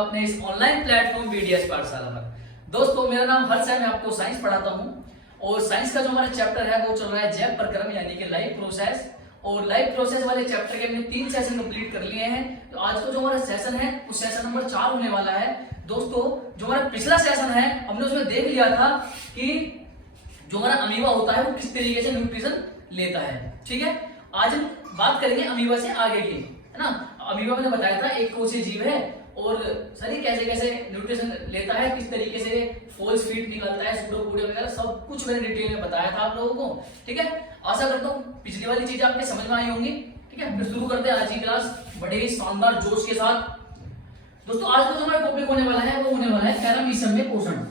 अपने इस online platform BDS पाठशाला पर। दोस्तों मेरा नाम हर्ष है, मैं आपको साइंस पढ़ाता हूँ और साइंस का जो हमारा चैप्टर है वो चल रहा है जैव प्रक्रम यानी कि लाइफ प्रोसेस। और लाइफ प्रोसेस वाले चैप्टर के हमने 3 सेशन कंप्लीट कर लिए हैं। तो आज का जो हमारा सेशन है वो सेशन नंबर 4 होने वाला है। दोस्तों जो हमारा पिछला सेशन है हमने उसमें देख लिया था कि जो हमारा अमीबा होता है वो किस तरीके से न्यूट्रिशन लेता है। ठीक है, आज हम बात करेंगे अमीबा से आगे की, है ना। अमीबा मैंने बताया था एक कोशीय जीव है और सर कैसे कैसे न्यूट्रिशन लेता है, किस तरीके से फोल्स फीड निकालता है, सूडोपोडिया वगैरह सब कुछ मैंने डिटेल में बताया था आप लोगों को। ठीक है, आशा करता हूँ पिछली वाली चीजें आपके समझ में आई होंगी। ठीक है, फिर शुरू करते हैं आज की क्लास बड़े ही शानदार जोश के साथ। दोस्तों आज का जो हमारा टॉपिक होने वाला है वो होने वाला है पैरामीशियम में पोषण।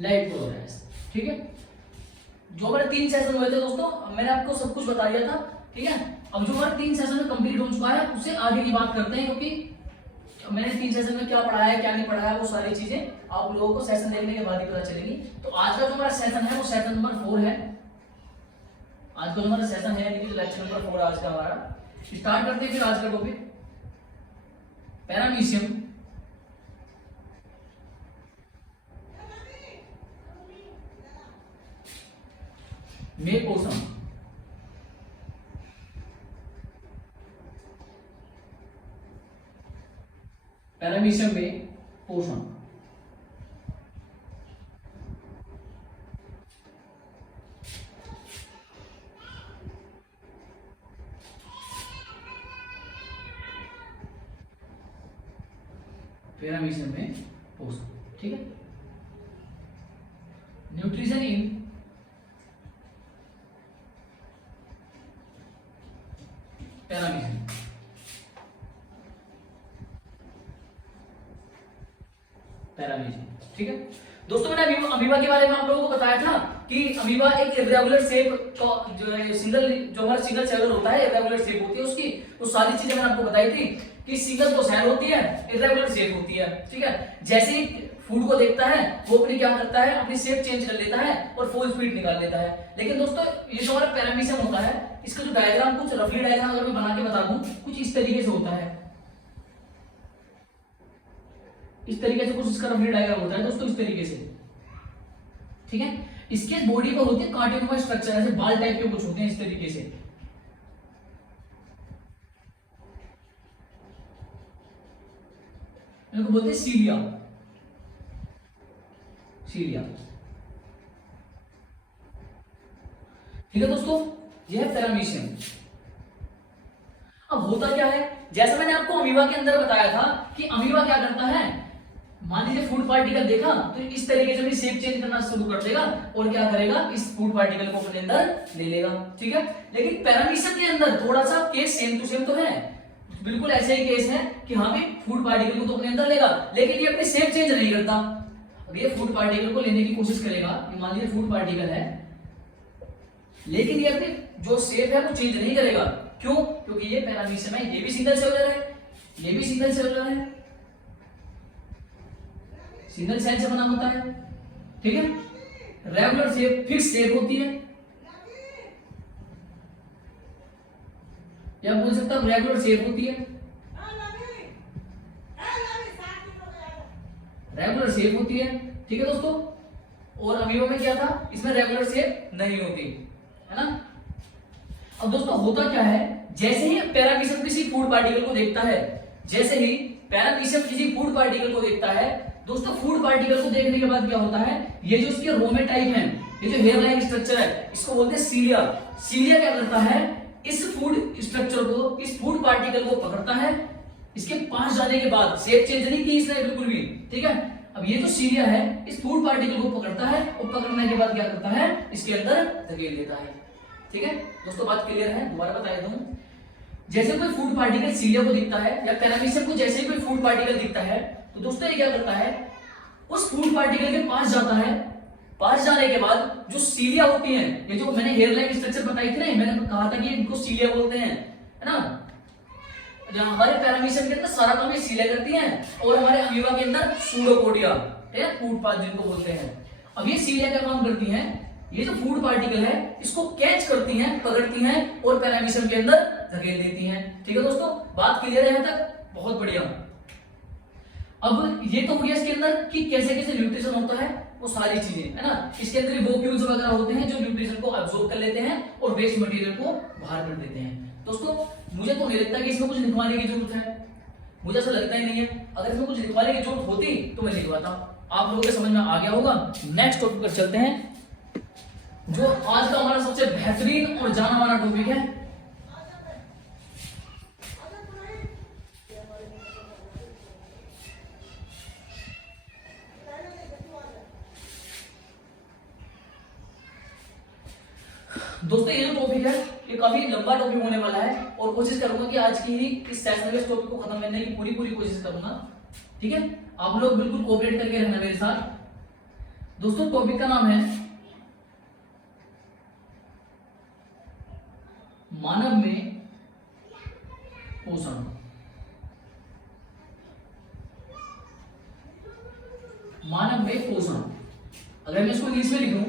Life process. ठीक है, जो हमारे 3 सेशन हुए थे दोस्तों मैंने आपको सब कुछ बता दिया था। ठीक है, अब जो हमारे 3 सेशन में कंप्लीट हो चुका है उससे आगे की बात करते हैं, क्योंकि मैंने 3 सेशन में क्या पढ़ाया है क्या नहीं पढ़ाया है वो सारी चीजें आप लोगों को सेशन देखने के बाद ही पता चलेगी। तो आज का जो हमारा सेशन है वो सेशन नंबर 4 है। आज का जो हमारा सेशन है यानी कि लेक्चर नंबर 4 आज का हमारा। स्टार्ट करते हैं फिर आज का टॉपिक पैरामीशियम में पोषण। पैरामीशियम में पोषण। पैरामीशियम में पोषण। ठीक है, न्यूट्रिशन इन पैरामीशियम। पैरामीशियम। ठीक है दोस्तों, मैंने अमीबा के बारे में आप लोगों को बताया था कि अमीबा एक इर्रेगुलर शेप का जो है सिंगल जो हमारा सिंगल सेलर होता है, इर्रेगुलर शेप होती है उसकी। वो सारी चीजें मैंने आपको बताई थी कि सिंगल जो सेल होती है इर्रेगुलर शेप होती है। ठीक है, जैसे ही फूड को देखता है वो अपनी क्या करता है अपनी शेप चेंज कर लेता है और फुल फीड निकाल लेता है। लेकिन दोस्तों ये जो हमारा पैरामीशियम होता है इसका जो डायग्राम कुछ रफली डायग्राम अगर मैं बना के बता दूं कुछ इस तरीके से होता है। इस तरीके से कुछ इसका रफली डायग्राम होता है दोस्तों, इस तरीके से। ठीक है, इसके बॉडी पर होते हैं कार्टिनोमा स्ट्रक्चर, ऐसे बाल टाइप के कुछ होते हैं इस तरीके से। इनको बोलते हैं सीलिया। सीलिया। ठीक है दोस्तों, यह है पैरामीशियम। अब होता क्या है, जैसा मैंने आपको अमीबा के अंदर बताया था कि अमीबा क्या करता है, मान लीजिए फूड पार्टिकल देखा तो इस तरीके से भी शेप चेंज करना शुरू कर देगा और क्या करेगा इस फूड पार्टिकल को अपने अंदर ले लेगा। ठीक है, लेकिन पैरामीशियम के अंदर थोड़ा सा केस सेम टू सेम तो है, बिल्कुल ऐसे ही केस है कि हाँ भी फूड पार्टिकल को तो अपने अंदर लेगा लेकिन ये अपनी शेप चेंज नहीं करता। अब ये फूड पार्टिकल को लेने की कोशिश करेगा, मान लीजिए फूड पार्टिकल है लेकिन ये अपनी जो शेप है वो चेंज नहीं करेगा। क्यों? क्योंकि ये पैरामीशियम है, ये भी सिंगल सेलुलर है, ये भी सिंगल सेलुलर है, सिंगल सेल से बना होता है। ठीक है, रेगुलर शेप फिक्स शेप होती है, या बोल सकता हूं रेगुलर शेप होती है, रेगुलर शेप होती है। ठीक है दोस्तों, और अमीबा में क्या था इसमें रेगुलर शेप नहीं होती है ना। अब दोस्तों होता क्या है, जैसे ही पैरामीशियम किसी फूड पार्टिकल को देखता है, जैसे ही पैरामीशियम किसी फूड पार्टिकल को देखता है दोस्तों, फूड पार्टिकल को देखने के बाद क्या होता है, ये जो इसके रोमेटाइप है, ये जो हेयर लाइक स्ट्रक्चर है इसको बोलते हैं सीलिया। सीलिया क्या करता है, इस फूड स्ट्रक्चर को, इस फूड पार्टिकल को पकड़ता है, इसके पास जाने के बाद शेप चेंज नहीं की इसने बिल्कुल भी। ठीक है, अब ये जो सीलिया है इस फूड पार्टिकल को पकड़ता है और पकड़ने के बाद क्या करता है इसके अंदर धकेल देता है। ठीक है दोस्तों, बात क्लियर है, दोबारा बता देता हूं। जैसे कोई फूड पार्टिकल सीलिया को दिखता है या पैरामीशियम को जैसे ही कोई फूड पार्टिकल दिखता है तो दोस्तों ये क्या करता है, उस फूड पार्टिकल के पास जाता है। पास जाने के बाद जो सीलिया होती हैं, ये जो मैंने हेयर लाइन स्ट्रक्चर बताई थी ना, मैंने तो कहा था कि इनको सीलिया बोलते हैं, है ना। जहां हमारे पैरामीशियम के अंदर सारा काम ये सीलिया करती हैं और हमारे अमीबा के अंदर सूडोपोडिया, है फूड पार्ट जिनको बोलते हैं। अब ये सीलिया क्या काम करती हैं, ये जो फूड पार्टिकल है इसको कैच करती हैं, पकड़ती हैं और पैरामीशियम के अंदर धकेल देती हैं। ठीक है दोस्तों, बात क्लियर है यहां तक? बहुत बढ़िया। अब ये तो हो गया इसके अंदर कि कैसे कैसे न्यूट्रिशन होता है, वो सारी चीजें, है ना। इसके अंदर वोक्यूल्स वगैरह होते हैं जो न्यूट्रिशन को अब्सॉर्ब कर लेते हैं और वेस्ट मटेरियल को बाहर कर देते हैं। दोस्तों मुझे तो नहीं लगता कि इसमें कुछ लिखवाने की जरूरत है, मुझे ऐसा लगता ही नहीं है। अगर इसमें कुछ लिखवाने की जरूरत होती तो मैं लिखवाता। आप लोगों के समझ में आ गया होगा। नेक्स्ट टॉपिक पर चलते हैं, जो आज का हमारा सबसे बेहतरीन और जाना माना टॉपिक है, दोस्तों ये जो टॉपिक है ये काफी लंबा टॉपिक होने वाला है और कोशिश करूंगा कि आज की ही इस सेशन में इस टॉपिक को खत्म करने की पूरी कोशिश करूंगा। ठीक है, आप लोग बिल्कुल कोऑपरेट करके रहना मेरे साथ। दोस्तों टॉपिक का नाम है मानव में पोषण। मानव में पोषण, अगर मैं इसको इंग्लिश में लिखूं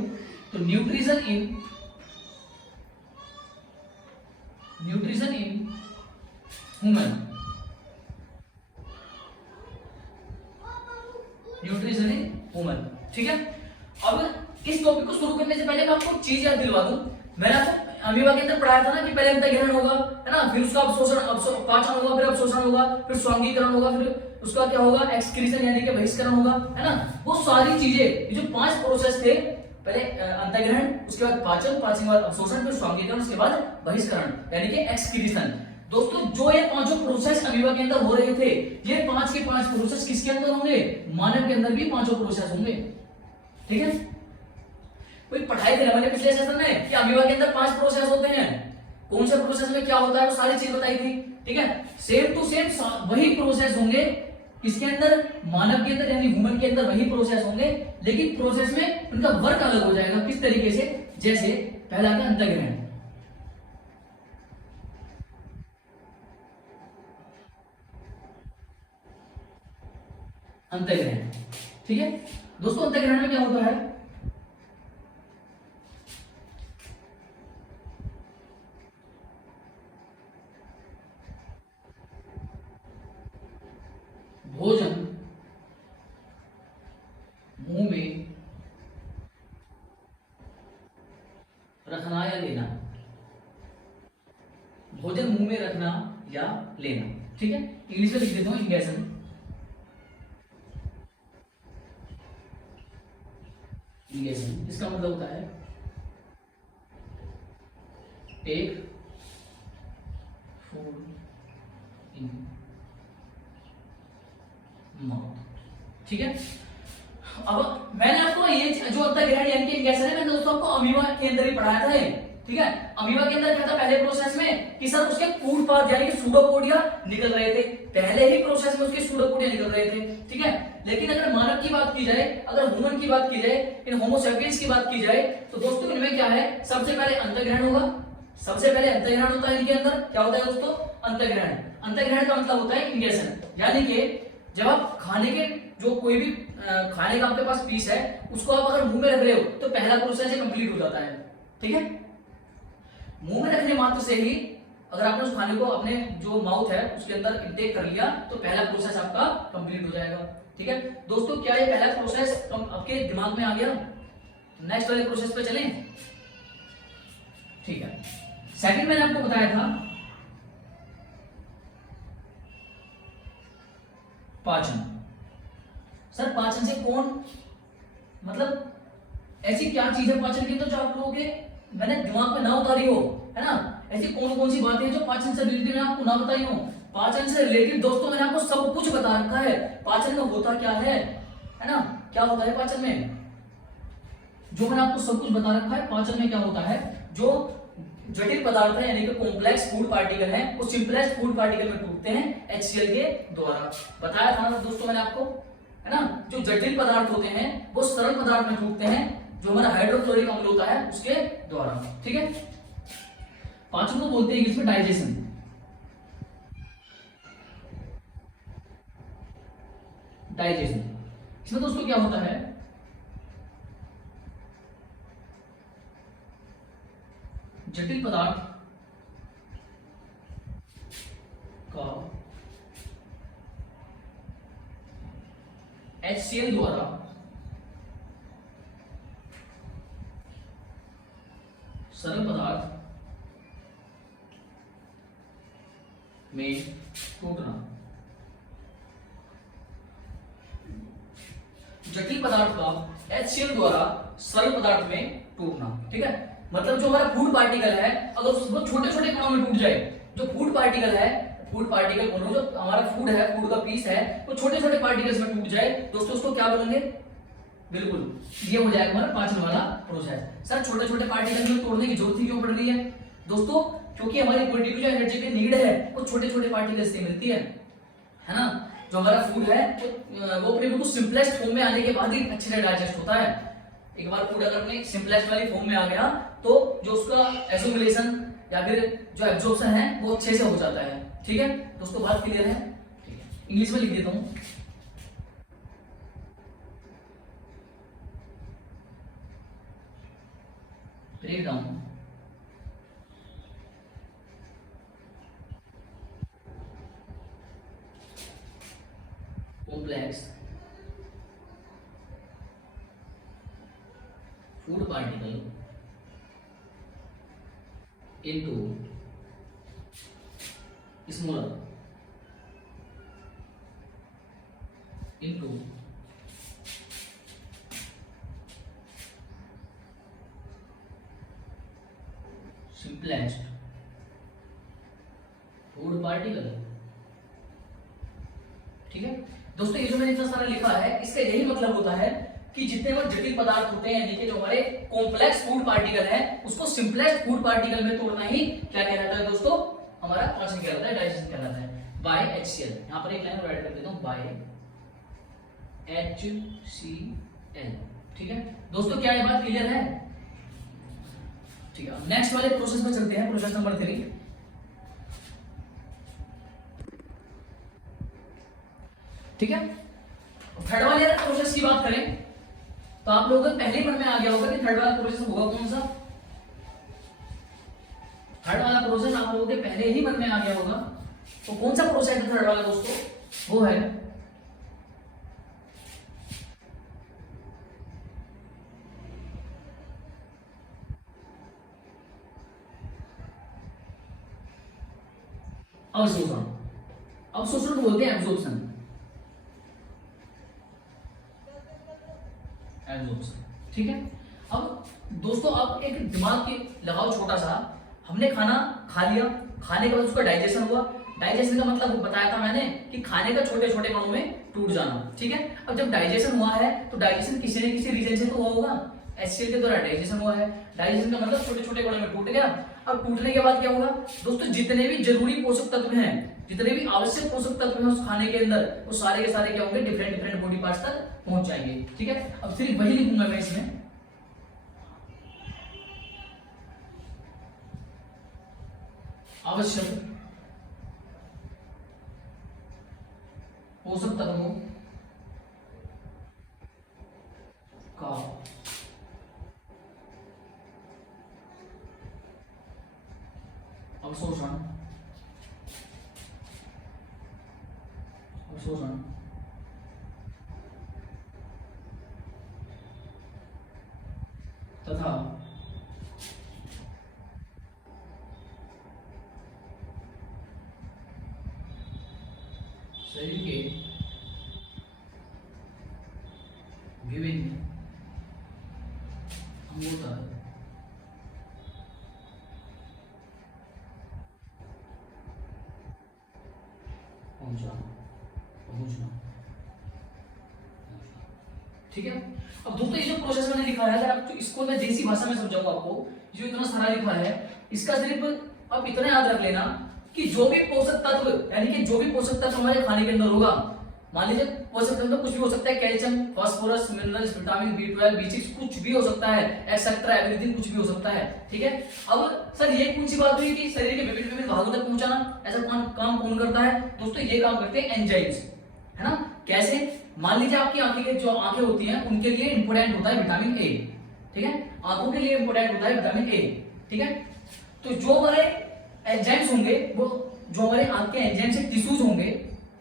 तो nutrition in human, nutrition in human. ठीक है, अब इस टॉपिक को शुरू करने से पहले मैं आपको चीज याद दिलवा दूं। मैंने आपको अमीबा के अंदर पढ़ाया था ना कि पहले अंतःग्रहण होगा, है ना, फिर उसका अवशोषण, पाचन होगा, फिर अवशोषण होगा, फिर स्वांगीकरण होगा, फिर उसका क्या होगा, एक्सक्रीशन यानी कि बहिष्करण होगा, है ना। वो सारी चीजें, ये जो 5 प्रोसेस थे, पहले अंतःग्रहण, उसके बाद पाचन, पाचन के बाद अवशोषण, फिर स्वांगीकरण, उसके बाद बहिष्करण यानी कि एक्सक्रीशन। दोस्तों जो ये 5 प्रोसेस अमीबा के अंदर हो रहे थे, ये 5 के 5 प्रोसेस किसके अंदर होंगे, मानव के अंदर भी 5 प्रोसेस होंगे। ठीक है, कोई पढ़ाई थी ना मैंने पिछले सेशन में कि अमीबा के अंदर 5 प्रोसेस होते हैं, कौन से प्रोसेस में क्या होता है वो सारी चीज बताई थी। ठीक है, सेम टू सेम वही प्रोसेस होंगे इसके अंदर, मानव के अंदर यानी ह्यूमन के अंदर वही प्रोसेस होंगे, लेकिन प्रोसेस में उनका वर्क अलग हो जाएगा। किस तरीके से, जैसे पहला आता अंतःग्रहण। अंतःग्रहण, ठीक है दोस्तों, अंतःग्रहण में क्या होता है, भोजन मुंह में रखना या लेना, भोजन मुंह में रखना या लेना। ठीक है, इंग्लिश में लिख देता हूं, इंगेशन। इंगेशन इसका मतलब होता है टेक फूड इन माउथ। ठीक है, अब मैंने आपको ये जो अंतःग्रहण यानी कि इंगेशन है, मैंने दोस्तों आपको अमीबा के अंदर ही पढ़ाया था। ठीक है, अमीबा के अंदर क्या था पहले प्रोसेस में कि सर उसके फूड पार्ट यानी कि सूडोपोडिया निकल रहे थे, पहले ही प्रोसेस में उसके सूडोपोडिया निकल रहे थे। ठीक है, लेकिन अगर मानव की बात की जाए, अगर ह्यूमन की बात की जाए, इन होमो सैपियंस की बात की जाए, तो दोस्तों इनमें क्या है, सबसे पहले अंतःग्रहण होगा। सबसे पहले अंतःग्रहण होता है, इनके अंदर क्या होता है दोस्तों, अंतःग्रहण। अंतःग्रहण का मतलब होता है इंगेशन, यानी कि जब आप खाने के जो कोई भी खाने का आपके पास पीस है, उसको आप अगर मुंह में रख रहे हो तो पहला प्रोसेस ही कंप्लीट हो जाता है। ठीक है, मुंह में रखने मात्र से ही अगर आपने उस खाने को अपने जो माउथ है उसके अंदर इंटेक कर लिया तो पहला प्रोसेस आपका कंप्लीट हो जाएगा। ठीक है दोस्तों, क्या ये पहला प्रोसेस आपके दिमाग में आ गया? नेक्स्ट वाले प्रोसेस पे चलें। ठीक है, सेकंड मैंने आपको बताया था पाचन। सर पाचन से कौन, मतलब ऐसी क्या चीज है पाचन की तो जो आप लोगों के मैंने दिमाग में ना उतारी हो, है ना। ऐसी कौन कौन सी बातें जो पाचन से रिलेटेड आपको ना बताई हो। पाचन से रिलेटेड दोस्तों मैंने आपको सब कुछ बता रखा है। पाचन में होता क्या है ना, क्या होता है पाचन में, जो मैंने आपको सब कुछ बता रखा है। पाचन में क्या होता है, जो जटिल पदार्थ है यानी कि कॉम्प्लेक्स फूड पार्टिकल है वो सिंपलेस्ट फूड पार्टिकल में टूटते हैं HCl के द्वारा। बताया था ना दोस्तों मैंने आपको, है ना। जो जटिल पदार्थ होते हैं वो सरल पदार्थ में टूटते हैं जो हमारा हाइड्रोक्लोरिक अम्ल होता है उसके द्वारा। ठीक है, पांचों को बोलते हैं इंग्लिश में डाइजेशन। डाइजेशन इसमें दोस्तों क्या होता है, जटिल पदार्थ का HCl द्वारा सरल पदार्थ में टूटना। जटिल पदार्थ का HCl द्वारा सरल पदार्थ में टूटना। ठीक है, मतलब जो हमारा फूड पार्टिकल है अगर वो छोटे छोटे कणों में टूट जाए, जो फूड पार्टिकल है, फूड पार्टिकल बोलो, जो हमारा फूड है, फूड का पीस है, वो छोटे छोटे पार्टिकल्स में टूट जाए दोस्तों उसको क्या बोलेंगे, बिल्कुल ये हो जाएगा हमारा पांचवा वाला प्रोसेस। सर छोटे छोटे पार्टिकल में तोड़ने की जरूरत क्यों पड़ रही है दोस्तों, क्योंकि हमारी बॉडी को जो एनर्जी की नीड है वो छोटे छोटे पार्टिकल्स से मिलती है ना। जो हमारा फूड है वो अपने बिल्कुल सिंपलेस्ट फॉर्म में आने के बाद ही अच्छे से डाइजेस्ट होता है। एक बार फूड अगर अपने सिंपलेस्ट वाली फॉर्म में आ गया तो जो उसका एसोमिलेशन या फिर जो एब्जॉर्प्शन है वो अच्छे से हो जाता है। ठीक है दोस्तों, बात क्लियर है। ठीक है, इंग्लिश में लिख देता हूं। Break down complex food particle into smaller into simplest food particle। ठीक है दोस्तों, ये जो मैंने इतना सारा लिखा है इसका यही मतलब होता है कि जितने वो जटिल पदार्थ होते हैं यानी कि जो हमारे कॉम्प्लेक्स फूड पार्टिकल है उसको सिंपलेस्ट फूड पार्टिकल में तोड़ना ही क्या कहलाता है दोस्तों, हमारा पाचन कहलाता है, डाइजेशन कहलाता है। बाय HCl, यहां पर एक लाइन राइट कर देता हूं, बाय HCl। ठीक है दोस्तों, क्या ये बात क्लियर है? ठीक है, नेक्स्ट वाले प्रोसेस में चलते हैं, प्रोसेस नंबर 3। ठीक है, थर्ड वाले प्रोसेस की बात करें तो आप लोगों को पहले मन में आ गया होगा कि थर्ड वाला प्रोसेस होगा कौन सा। थर्ड वाला प्रोसेस आप लोगों के पहले ही मन में आ गया होगा, तो कौन सा प्रोसेस है थर्ड वाला दोस्तों, वो है अवशोषण। अवशोषण को बोलते हैं एब्जॉर्प्शन। ठीक है, अब दोस्तों आप एक दिमाग के लगाओ छोटा सा, हमने खाना खा लिया, खाने के बाद उसका डाइजेशन हुआ। डाइजेशन का मतलब बताया था मैंने कि खाने का छोटे छोटे कणों में टूट जाना। ठीक है, अब जब डाइजेशन हुआ है तो डाइजेशन किसी न किसी रीजन से तो हुआ होगा, HCl के द्वारा डाइजेशन हुआ है। डाइजेशन का मतलब छोटे छोटे कणों में टूट गया। अब टूटने के बाद क्या होगा दोस्तों, जितने भी जरूरी पोषक तत्व हैं, जितने भी आवश्यक पोषक तत्व हैं उस खाने के अंदर, वो सारे के सारे क्या होंगे, डिफरेंट डिफरेंट बॉडी पार्ट्स तक पहुंच जाएंगे। ठीक है, अब सिर्फ वही लिखूंगा मैं इसमें, आवश्यक पोषक तत्वों का अवशोषण तथा शरीर के विभिन्न अंगों तक पहुंचना। ठीक है, अब दोस्तों ये जो प्रोसेस मैंने लिखा है, अगर आप इसको मैं देसी भाषा में समझाऊंगा आपको, जो इतना सारा लिखा है इसका सिर्फ आप इतना याद रख लेना कि जो भी पोषक तत्व, यानी कि जो भी पोषक तत्व हमारे खाने के अंदर होगा, मान लीजिए पोषक तत्व कुछ भी हो सकता है, calcium, phosphorus, minerals, vitamin B12, B6 कुछ भी हो सकता है, एक्सेट्रा एवरीथिंग कुछ भी हो सकता है, ठीक है। अब सर ये कौन सी बात हुई कि शरीर के विभिन्न विभिन्न भागों तक पहुंचाना, ऐसा काम कौन करता है दोस्तों? ये काम करते हैं एंजाइम्स, है ना। कैसे? मान लीजिए आपकी आंखें के जो आंखें होती हैं उनके लिए इंपोर्टेंट होता है विटामिन ए, ठीक है, आंखों के लिए इंपोर्टेंट होता है विटामिन ए, ठीक है। तो जो हमारे एंजाइम्स होंगे, वो जो हमारे आंख के एंजाइम्स से टिश्यूज होंगे,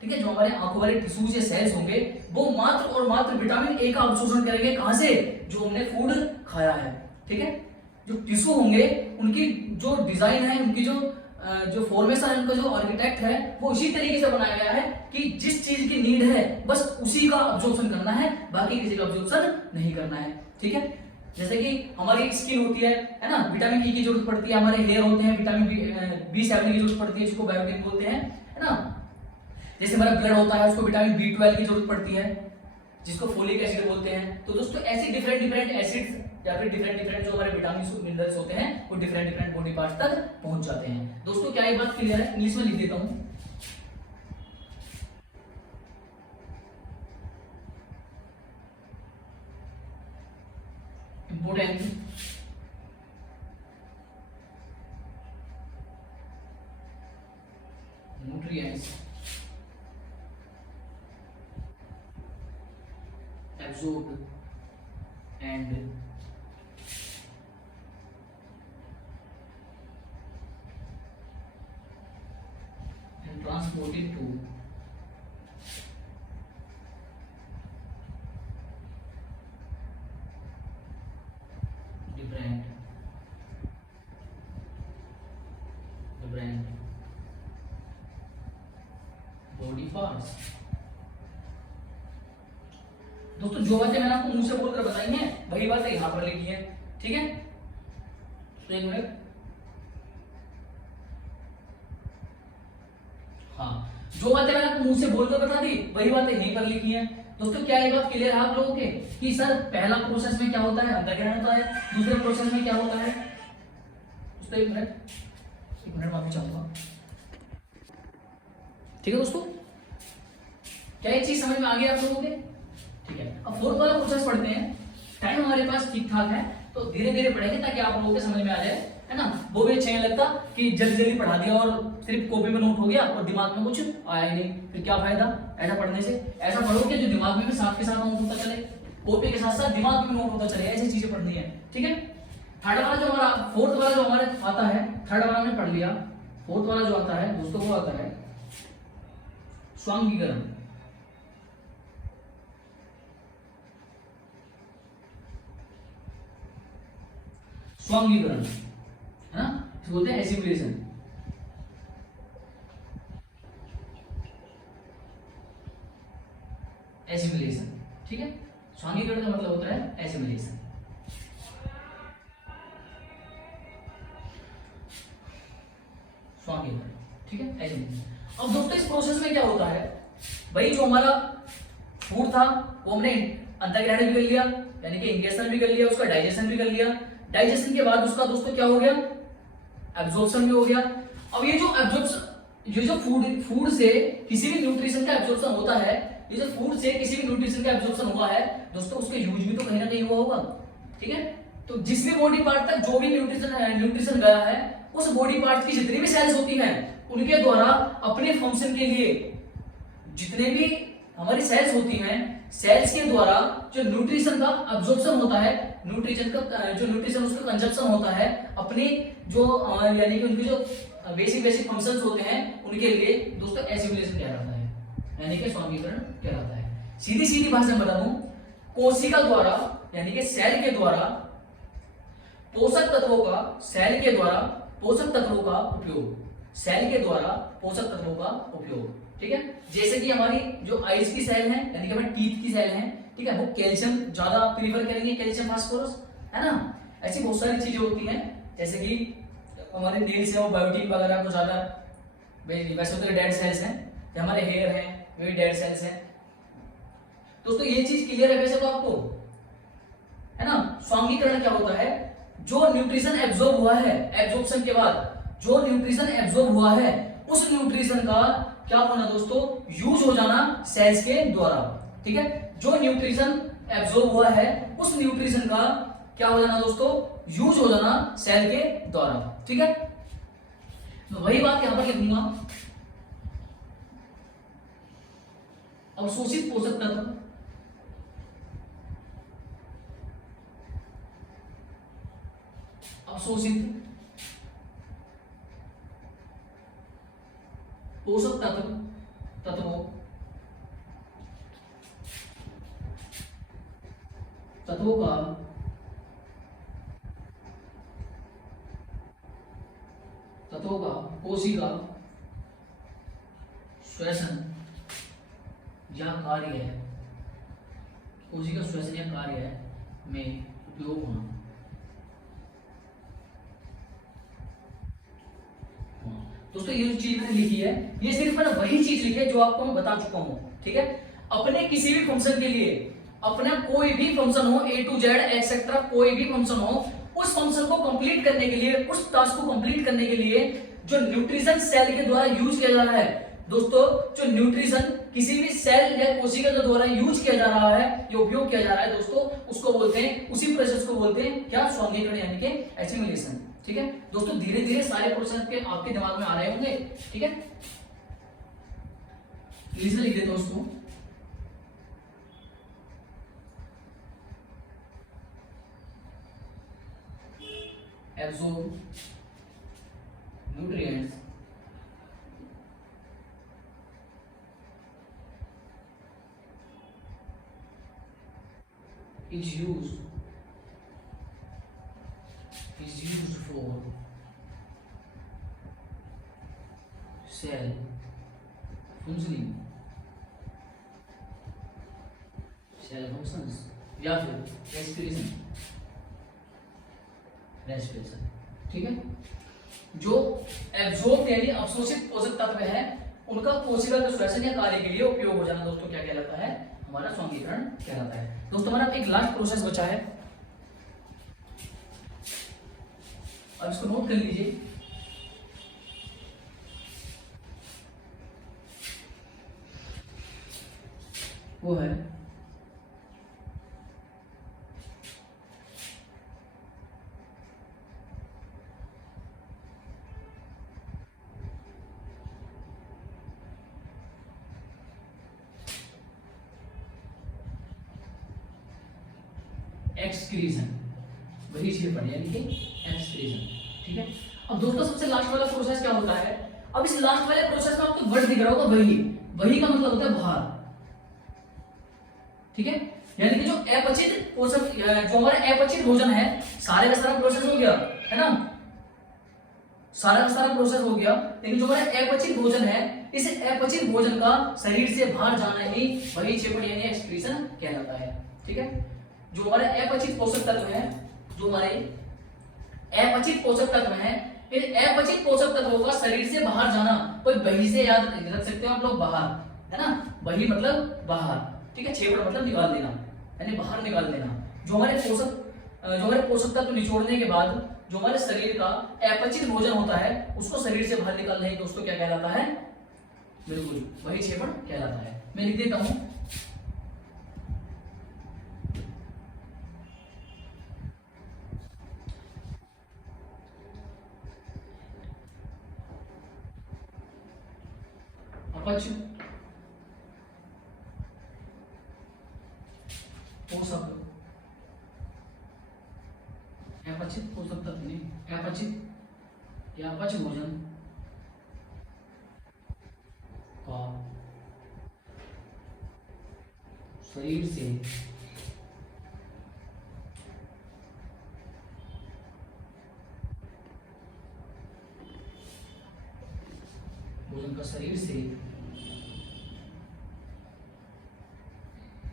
ठीक है, जो हमारे आंखों वाले टिश्यूज या सेल्स होंगे, वो मात्र और मात्र विटामिन ए का अवशोषण करेंगे। कहां से? जो हमने फूड खाया है, ठीक है। जो टिश्यू होंगे उनकी जो डिजाइन है, उनकी जो फॉर्मेशन है, उनका जो आर्किटेक्ट है, वो इसी तरीके से बनाया गया है कि जिस चीज की नीड है बस उसी का अब्जॉर्प्शन करना है, बाकी किसी का अब्जॉर्प्शन नहीं करना है, ठीक है। जैसे कि हमारी स्किन होती है ना, विटामिन ई की जरूरत पड़ती है, हमारे हेयर होते हैं, विटामिन B7 की जरूरत पड़ती है, जिसको बायोटिन बोलते हैं, है ना। जैसे हमारा ब्लड होता है, उसको विटामिन B12 की जरूरत पड़ती है, जिसको फोलिक एसिड बोलते हैं। तो दोस्तों ऐसे डिफरेंट डिफरेंट एसिड्स या फिर डिफरेंट डिफरेंट जो हमारे विटामिन मिनरल्स होते हैं वो डिफरेंट डिफरेंट बॉडी पार्ट्स तक पहुंच जाते हैं। दोस्तों क्या ये बात क्लियर है? इंग्लिश में लिख देता हूं। Important nutrients absorbed and transported to different body parts। दोस्तों जो बातें मैंने आपको मुंह से बोलकर बताई हैं वही बातें यहां पर लिखी है, ठीक है। तो एक मिनट, हाँ, जो बातें मैंने आपको मुंह से बोलकर बता दी वही बातें यहीं पर लिखी हैं। दोस्तों क्या ये बात क्लियर है आप लोगों के कि सर पहला प्रोसेस में क्या होता है, अंतःकरण होता है, दूसरे प्रोसेस में क्या होता है? दोस्तों एक मिनट माफी चाहूंगा, ठीक है दोस्तों। क्या ये चीज समझ में आ गई आप लोगों के? ठीक है। अब फोर्थ वाला प्रोसेस पढ़ते हैं। टाइम हमारे पास ठीक ठाक है तो धीरे धीरे पढ़ेंगे ताकि आप लोगों के समझ में आ जाए, है ना। वो भी अच्छा नहीं लगता कि जल्दी जल्दी पढ़ा दिया और सिर्फ कॉपी में नोट हो गया और दिमाग में कुछ आया ही नहीं, फिर क्या फायदा ऐसा पढ़ने से। ऐसा पढ़ो कि जो दिमाग में भी साथ के साथ नोट होता चले, कॉपी के साथ साथ दिमाग में नोट होता चले, ऐसी चीजें पढ़नी है, ठीक है। थर्ड वाला जो हमारा फोर्थ वाला जो हमारे आता है, थर्ड वाला हमने पढ़ लिया। फोर्थ वाला जो आता है दोस्तों वो आता है स्वांगीकरण। स्वांगीकरण, है ना, इसको बोलते हैं एसिमिलेशन। एसिमिलेशन, ठीक है। स्वांगीकरण का मतलब होता है एसिमिलेशन। स्वांगीकरण, ठीक है, एसिमिलेशन। अब दोस्तों इस प्रोसेस में क्या होता है, भाई जो हमारा फूड था वो हमने अंतःग्रहण भी कर लिया, यानी कि इंजेक्शन भी कर लिया, उसका डाइजेशन भी कर लिया। डाइजेशन के बाद उसका दोस्तों क्या हो गया, एब्जॉर्प्शन भी हो गया। अब ये जो एब्जॉर्प्शन, ये जो फूड से किसी भी न्यूट्रिशन का एब्जॉर्प्शन होता है, ये जो फूड से किसी भी न्यूट्रिशन का एब्जॉर्प्शन हुआ है दोस्तों, उसके यूज भी तो कहीं ना कहीं हुआ होगा, ठीक है। तो जिस भी बॉडी पार्ट तक जो भी न्यूट्रिशन गया है, उस बॉडी पार्ट की जितनी भी सेल्स होती हैं उनके द्वारा अपने फंक्शन के लिए जितने भी हमारी सेल्स होती हैं, सेल्स के द्वारा जो न्यूट्रिशन का अब्जॉर्प्शन होता है, न्यूट्रिशन उसका कंजप्शन होता है अपने जो यानी कि उनके जो बेसिक फंक्शंस होते हैं उनके लिए दोस्तों एसिमिलेशन कहलाता है, यानी कि स्वांगीकरण कहलाता है। सीधी सीधी भाषा में बता दूं, कोशिका द्वारा यानी कि सेल के द्वारा पोषक तत्वों का, सेल के द्वारा पोषक तत्वों का उपयोग, सेल के द्वारा पोषक तत्वों का उपयोग, ठीक है। जैसे कि हमारी जो आईज की सेल है यानी कि हमारी टीथ की सेल है, ठीक है, वो कैल्शियम ज्यादा प्रीफर करेंगे, कैल्शियम फास्फोरस, है ना। ऐसी बहुत सारी चीजें होती हैं, जैसे कि हमारे नेल्स है वो बायोटिन वगैरह को ज्यादा, वैसे तो डेड सेल्स हैं, हमारे हेयर हैं वे डेड सेल्स हैं। दोस्तों ये चीज क्लियर है वैसे तो आपको, है ना। स्वांगीकरण क्या होता है, जो न्यूट्रिशन एब्जॉर्ब हुआ है, एब्जॉर्प्शन के बाद जो न्यूट्रिशन एब्जॉर्ब हुआ है उस न्यूट्रिशन का क्या होना दोस्तों, यूज हो जाना सेल्स के द्वारा। ठीक है, जो न्यूट्रिशन एब्जॉर्ब हुआ है उस न्यूट्रिशन का क्या हो जाना दोस्तों, यूज हो जाना सेल के द्वारा। ठीक है, तो वही बात यहां पर लिखूंगा, अवशोषित पोषक तत्व, अवशोषित पोषक तत्वों का कोशिका श्वसन या कार्य है, कोशिका श्वसन या कार्य है में उपयोग होना। दोस्तों ये जो चीज मैंने लिखी है ये सिर्फ मैंने वही चीज लिखी है जो आपको मैं बता चुका हूं। ठीक है, अपने किसी भी फंक्शन के लिए, अपना कोई भी फंक्शन हो A to Z एक्सेट्रा, कोई भी फंक्शन हो, उस फंक्शन को कंप्लीट करने के लिए, उस टास्क को कंप्लीट करने के लिए जो न्यूट्रिशन सेल के द्वारा यूज किया जा रहा है दोस्तों, जो न्यूट्रिशन किसी भी सेल या कोशिका के द्वारा यूज किया जा रहा है या उपयोग किया जा रहा है दोस्तों, उसको बोलते हैं, उसी प्रोसेस को बोलते हैं क्या, स्वांगीकरण यानी कि एसिमिलेशन। ठीक है दोस्तों, धीरे धीरे सारे प्रोसेस के आपके दिमाग में आ रहे होंगे। ठीक है, लिख देते दोस्तों, absorb nutrients is used for cell functioning, cell functions या फिर रेस्पिरेशन। ठीक है, जो एब्जॉर्ब यानी अवशोषित पोषक तत्व है उनका कोशिका के श्वसन या कार्य के लिए उपयोग हो जाना दोस्तों क्या कहलाता है, हमारा स्वांगीकरण कहलाता है। दोस्तों हमारा एक लास्ट प्रोसेस बचा है, अब इसको नोट कर लीजिए। वो है एक्सक्रीजन, वही चीज पढ़ी यानी कि एक्सक्रीजन। ठीक है, अब दोस्तों सबसे लास्ट वाला प्रोसेस क्या होता है, अब इस लास्ट वाले प्रोसेस में आपको वर्ड दिख रहा होगा वही, वही का मतलब होता है बाहर। ठीक है, यानी कि जो अपचित पोषक, जो हमारा अपचित भोजन है, सारे का सारा प्रोसेस हो गया है ना, सारा का सारा प्रोसेस हो गया, लेकिन जो हमारा अपचित भोजन है, इस अपचित भोजन का शरीर से बाहर जाना ही वही चेपड़ यानी एक्सक्रीशन कहलाता है। ठीक है, जो हमारे अपचित पोषक तत्व हैं, जो हमारे अपचित पोषक तत्व हैं, इन अपचित पोषक तत्वों का शरीर से बाहर जाना, कोई बही से याद रख सकते हो आप लोग, बाहर है ना, बही मतलब बाहर। ठीक है, छेपड़ मतलब निकाल देना यानी बाहर निकाल देना। जो हमारे पोषक तत्व निचोड़ने के बाद जो हमारे शरीर का अपचित भोजन होता है उसको शरीर से बाहर निकालना ही दोस्तों क्या कहलाता है, बिल्कुल वही छेपड़ कहलाता है। मैं लिख देता हूं, अपच पोषक, अपचित पोषक तत्व नहीं, अपचित या अपच भोजन का शरीर से भोजन का शरीर से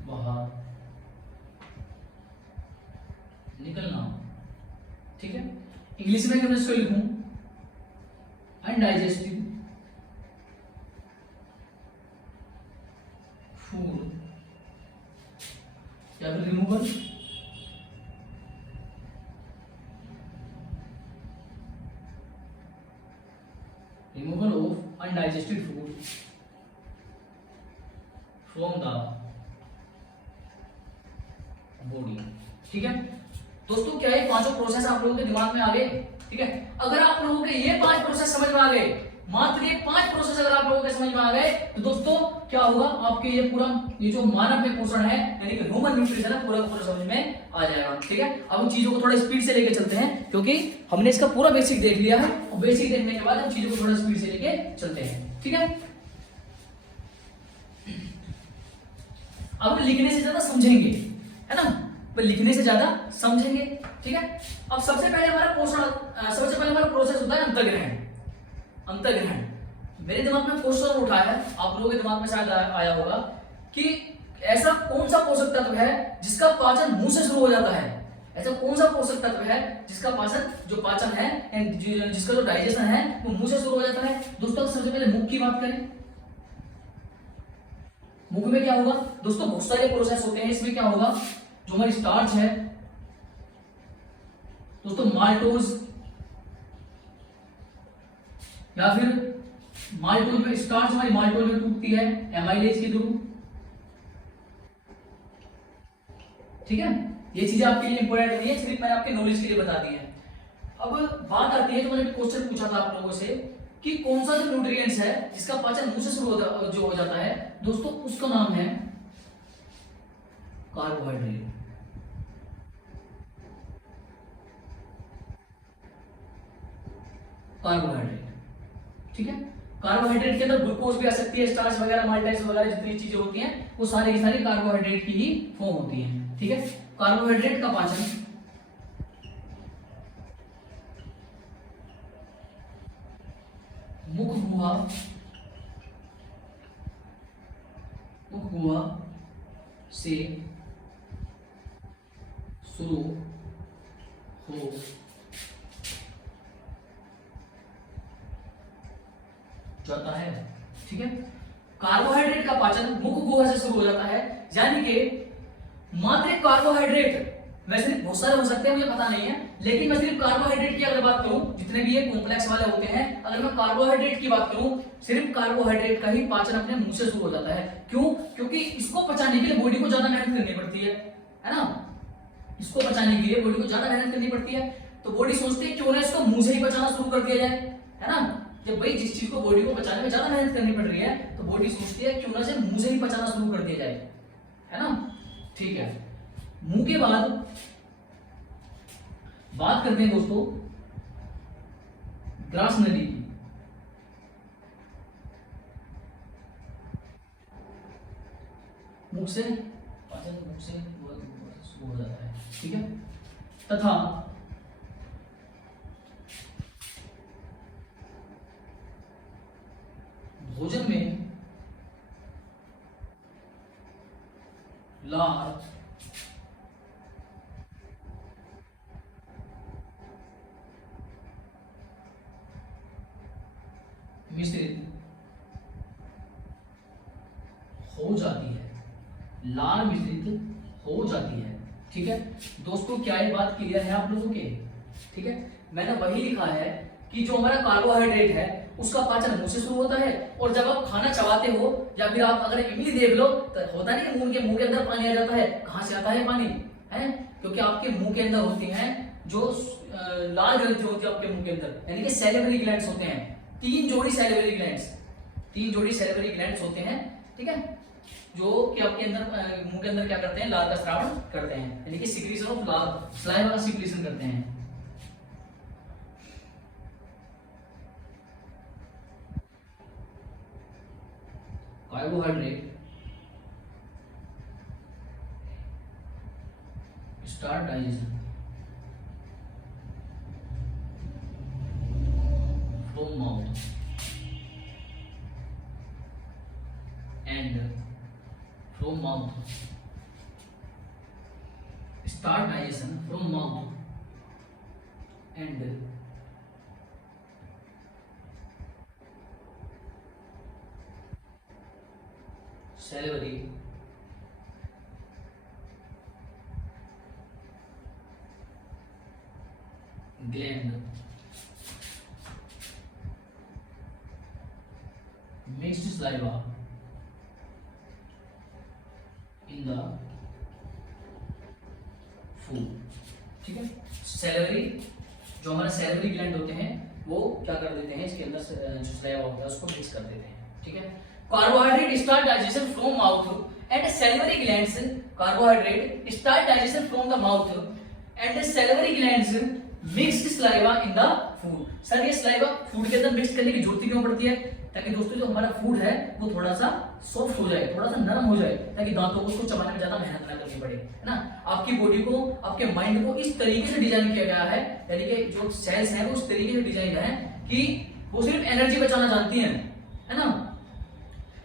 बाहर निकलना। ठीक है, इंग्लिश में मैं इसको लिखूं, अनडाइजेस्टिव फूड या फिर removal removal of undigested food from the body. ठीक है दोस्तों, क्या ये पांचों प्रोसेस आप लोगों के दिमाग में आ गए? ठीक है, अगर आप लोगों के ये 5 प्रोसेस समझ में आ गए, मात्र ये 5 प्रोसेस अगर आप लोगों के समझ में आ गए, तो दोस्तों क्या होगा, आपके ये पूरा ये जो मानव में पोषण है यानी कि ह्यूमन न्यूट्रिशन है, पूरा पूरा समझ में आ जाएगा। ठीक है, अब हम चीजों को थोड़ा स्पीड से लेके चलते हैं, क्योंकि हमने इसका पूरा बेसिक देख लिया है, और बेसिक देखने के बाद हम चीजों को थोड़ा स्पीड से लेके चलते हैं। ठीक है, अब लिखने से ज्यादा समझेंगे, है ना, पर लिखने से ज्यादा समझेंगे। ठीक है, अब सबसे पहले हमारा पोषण, सबसे पहले हमारा प्रोसेस होता है अंतर्ग्रहण। अंतर्ग्रहण मेरे दिमाग में क्वेश्चन उठा है, आप लोगों के दिमाग में शायद आया होगा कि ऐसा कौन सा पोषक तत्व है जिसका पाचन मुंह से शुरू हो जाता है? ऐसा कौन सा पोषक तत्व है जिसका पाचन है एंड जिसका जो डाइजेशन है वो मुंह से शुरू हो जाता है? दोस्तों सबसे पहले मुख की बात करें, मुख में क्या होगा दोस्तों, बहुत सारे प्रोसेस होते हैं। इसमें क्या होगा, जो हमारी स्टार्च है दोस्तों, माल्टोज या फिर माल्टोज में स्टार्च हमारी माल्टोज में टूटती है एमाइलेज के थ्रू। ठीक है, ये चीजें आपके लिए इंपॉर्टेंट नहीं है, सिर्फ मैंने आपके नॉलेज के लिए बता दी है। अब बात आती है, जो मैंने क्वेश्चन पूछा था आप लोगों से कि कौन सा जो न्यूट्रिएंट्स है जिसका पाचन मुंह से शुरू जो हो जाता है दोस्तों, उसका नाम है कार्बोहाइड्रेट। कार्बोहाइड्रेट, ठीक है, कार्बोहाइड्रेट के अंदर ग्लूकोज भी आ सकती है, स्टार्च वगैरह, माल्टाइज वगैरह जितनी चीजें होती हैं वो सारी की सारी कार्बोहाइड्रेट की ही फॉर्म होती हैं। ठीक है, कार्बोहाइड्रेट का पाचन मुख गुहा से शुरू हो जाता है। ठीक है, कार्बोहाइड्रेट का पाचन मुख गुहा से शुरू हो जाता है, यानी कि मात्र एक कार्बोहाइड्रेट, वैसे बहुत सारे हो सकते हैं मुझे पता नहीं है, लेकिन मैं सिर्फ कार्बोहाइड्रेट की अगर बात करूं, जितने भी ये कॉम्प्लेक्स वाले होते हैं, अगर मैं कार्बोहाइड्रेट की बात करूं, सिर्फ कार्बोहाइड्रेट का ही पाचन अपने मुंह से शुरू हो जाता है। क्यों? क्योंकि इसको पचाने के लिए बॉडी को ज्यादा मेहनत करनी पड़ती है ना, इसको पचाने के लिए बॉडी को ज्यादा मेहनत करनी पड़ती है, तो बॉडी सोचती है क्यों ना इसको मुंह से ही पचाना शुरू कर दिया जाए, है ना। जब भाई जिस चीज को बॉडी को पचाने में ज्यादा मेहनत करनी पड़ रही है, तो बॉडी सोचती है क्यों ना से मुंह से ही पचाना शुरू कर दिया जाए, है ना। ठीक है, मुंह के बाद बात करते हैं दोस्तों ग्रास नदी की। मुख से पाचन मुख से शुरू हो जाता है। ठीक है, तथा भोजन में लार मिश्रित हो जाती है, लार मिश्रित हो जाती है। ठीक है दोस्तों, क्या ये बात क्लियर है आप लोगों के? ठीक है, मैंने वही लिखा है कि जो हमारा कार्बोहाइड्रेट है उसका पाचन मुंह से शुरू होता है, और जब आप खाना चबाते हो या फिर आप अगर इमली देख लो तो होता नहीं मुंह के अंदर पानी आ जाता है। कहां से आता है पानी? है क्योंकि आपके मुंह के अंदर होती हैं जो लाल ग्रंथि होती है आपके मुंह के अंदर, यानी कि सैलिवरी ग्लैंड्स होते हैं, 3 जोड़ी सैलिवरी ग्लैंड्स होते हैं। ठीक है, जो कि आपके अंदर मुंह के अंदर क्या करते हैं, लार का स्रावन करते हैं, यानी कि सिक्रीशन ऑफ लार, स्लाइवा का सिक्रीशन करते हैं। Carbohydrate start digestion from mouth and from mouth, start digestion from mouth and salivary gland mixed saliva in the food. ठीक है, सैलरी जो हमारे सैलरी ग्लैंड होते हैं वो क्या कर देते हैं, इसके अंदर जो सलाइवा होता है उसको मिक्स कर देते हैं। ठीक है, carbohydrate start digestion from mouth and salary glands, carbohydrate start digestion from the mouth and salary glands mixed saliva in the food. Sir ये सलाइवा फूड के अंदर मिक्स करने की जरूरत क्यों पड़ती है? ताकि दोस्तों जो हमारा फूड है वो थोड़ा सा सॉफ्ट हो जाए, थोड़ा सा नरम हो जाए, ताकि दांतों को उसको चबाने में ज्यादा मेहनत ना करनी पड़े, है ना। आपकी बॉडी को, आपके माइंड को इस तरीके से डिजाइन किया गया है, यानी कि जो सेल्स हैं वो उस तरीके से डिजाइन है कि वो सिर्फ एनर्जी बचाना जानती हैं, है ना।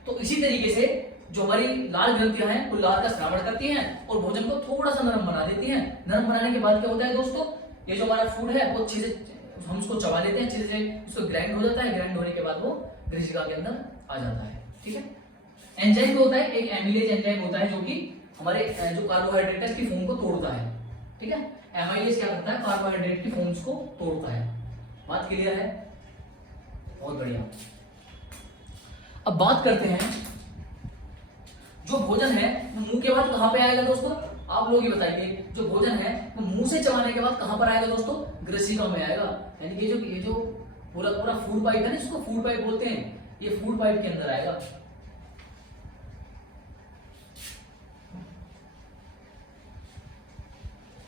तो इसी तरीके से जो हमारी लाल ग्रंथियां हैं वो लाल का श्रावण करती हैं और भोजन को थोड़ा सा नरम बना देती हैं। नरम बनाने के बाद क्या होता है दोस्तों, ये जो हमारा फूड है वो अच्छे से हम उसको चबा लेते हैं, अच्छे से उसको ग्राइंड हो जाता है, ग्राइंड होने के बाद वो ग्रसिका के अंदर आ जाता है। ठीक है, एंजाइम होता है, एक एमिलेज एंजाइम होता है जो कि हमारे जो कार्बोहाइड्रेट की फॉर्म को तोड़ता है। ठीक है, एमाइलेज क्या करता है, कार्बोहाइड्रेट की फॉर्म्स को तोड़ता है। बात क्लियर है? बहुत बढ़िया। अब बात करते हैं जो भोजन है वो मुंह के बाद कहां पे आएगा दोस्तों, आप लोग ही बताइए। जो भोजन है वो मुंह से चबाने के बाद कहां पर आएगा दोस्तों, ग्रसिका में आएगा। यानी कि ये जो पूरा पूरा फूड पाइप है ना, इसको फूड पाइप बोलते हैं, ये फूड पाइप के अंदर आएगा।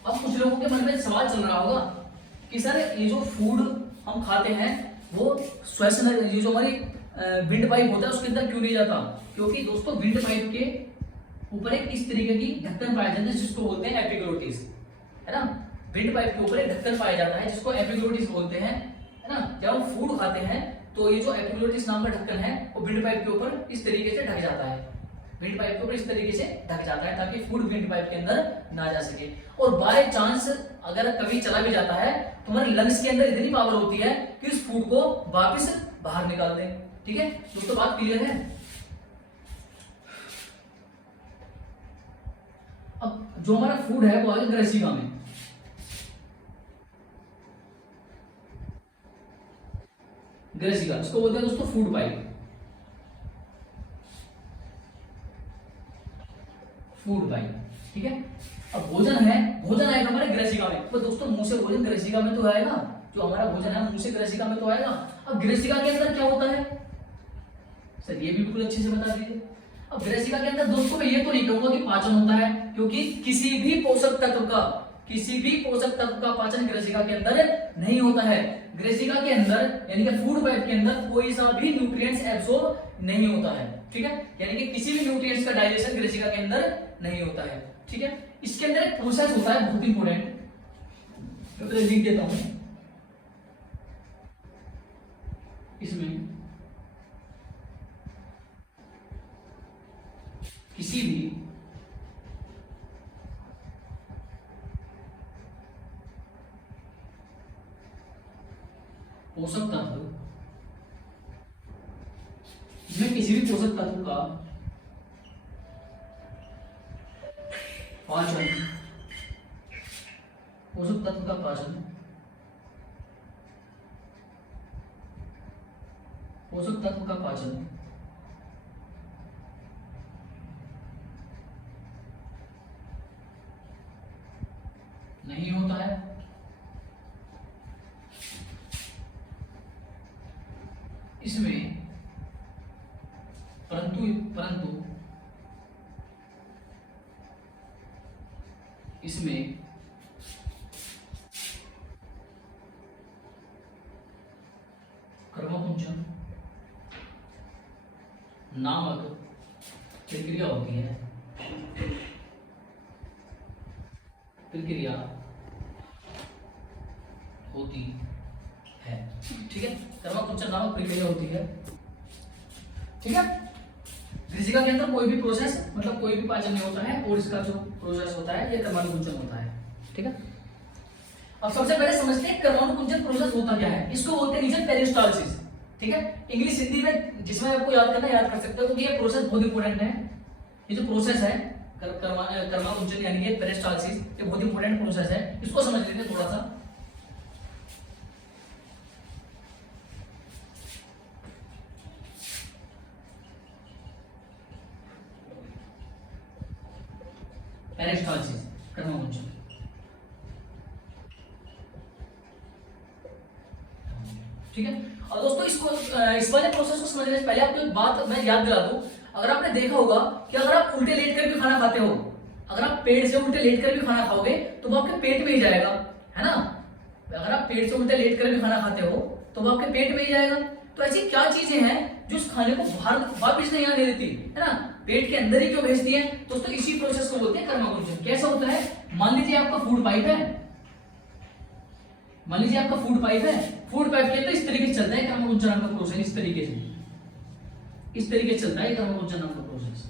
अब कुछ लोगों के मन में सवाल चल रहा होगा कि सर ये जो फूड हम खाते हैं वो श्वसन, ये जो हमारी विंड पाइप होता है उसके अंदर क्यों नहीं जाता? क्योंकि दोस्तों विंड पाइप के ऊपर एक इस तरीके की ढक्कन पाया जाता है जिसको बोलते हैं एपिग्लोटिस, है ना। विंड पाइप के ऊपर एक ढक्कन पाया जाता है जिसको एपिग्लोटिस बोलते हैं, है ना। जब हम फूड खाते हैं तो ये जो एपिग्लोटिस नाम का ढक्कन है वो विंड पाइप के ऊपर इस तरीके से ढक जाता है, विंड पाइप के ऊपर इस तरीके से ढक जाता है ताकि फूड विंड पाइप के अंदर ना जा सके। और बाय चांस अगर कभी चला भी जाता है तो हमारे लंग्स के अंदर इतनी पावर होती है कि उस फूड को वापस बाहर निकाल दें। ठीक है दोस्तों, बात क्लियर है? अब जो हमारा फूड है वो आगे ग्रसिका में, ग्रसिका इसको बोलते हैं दोस्तों फूड पाइप, फूड पाइप। ठीक है, अब भोजन है, भोजन आएगा हमारे ग्रसिका में। तो दोस्तों मुंह से भोजन ग्रसिका में तो आएगा, जो हमारा भोजन है मुंह से ग्रसिका में तो आएगा। अब ग्रसिका के अंदर क्या होता है सर, ये भी बिल्कुल अच्छे से बता दीजिए। अब ग्रसिका के अंदर दोस्तों मैं ये तो नहीं कहूंगा कि पाचन होता है, क्योंकि किसी भी पोषक तत्व का पाचन ग्रसिका के अंदर नहीं होता है। ग्रसिका के अंदर यानी कि फूड पाइप के अंदर कोई सा भी न्यूट्रिएंट्स एब्सॉर्ब नहीं होता है। ठीक है, यानी कि किसी भी न्यूट्रिएंट्स का डाइजेशन ग्रसिका के अंदर नहीं होता है। ठीक है, इसके अंदर एक प्रोसेस होता है बहुत इंपॉर्टेंट, मैं लिख देता हूं। इसमें किसी भी पोषक तत्व, इसमें किसी भी पोषक तत्व का पाचन, पोषक तत्व का पाचन, पोषक तत्व का पाचन नहीं होता है। इसमें परंतु इसमें कर्मकुंचन नामक प्रक्रिया होती है, प्रक्रिया होती है। ठीक है, कर्मकुंचन नामक प्रक्रिया होती है। ठीक है, ग्रसिका के अंदर कोई भी प्रोसेस मतलब कोई भी पाचन नहीं होता है और इसका जो प्रोसेस होता है ये कर्मानुकुंचन होता है। ठीक है, अब सबसे पहले समझते हैं कर्मानुकुंचन प्रोसेस होता क्या है। इसको बोलते हैं रीजन पेरिस्टालसिस। ठीक है, इंग्लिश हिंदी में जिसमें आपको याद करना याद कर सकते हो, क्योंकि ये प्रोसेस बहुत इंपॉर्टेंट है। ये जो प्रोसेस है कर्माकुंचन यानी कि पेरिस्टालसिस, ये बहुत इंपॉर्टेंट प्रोसेस है, इसको समझ लेते हैं थोड़ा सा। पेरिस्टालसिस, कर्मकुंचन। ठीक है। और दोस्तों इसको इस वाले प्रोसेस को समझने से पहले आपको एक बात मैं याद दिला दूं। अगर आपने देखा होगा कि अगर आप उल्टे लेट कर भी खाना खाते हो, अगर आप पेट से उल्टे लेट कर भी खाना खाओगे तो वो आपके पेट में ही जाएगा, है ना। अगर आप पेट से उल्टे लेट कर भी खाना खाते हो तो वो आपके पेट में ही जाएगा। तो ऐसी क्या चीजें हैं जो उस खाने को बाहर वापस नहीं आने देती, है ना, पेट के अंदर ही क्यों भेजती है दोस्तों? इसी प्रोसेस को बोलते हैं कर्मकुंचन। कैसा होता है? मान लीजिए आपका फूड पाइप है, मान लीजिए आपका फूड पाइप है, फूड पाइप के अंदर इस तरीके से चलता है कर्मकुंचन नाम का प्रोसेस, इस तरीके से चलता है कर्मकुंचन नाम का प्रोसेस,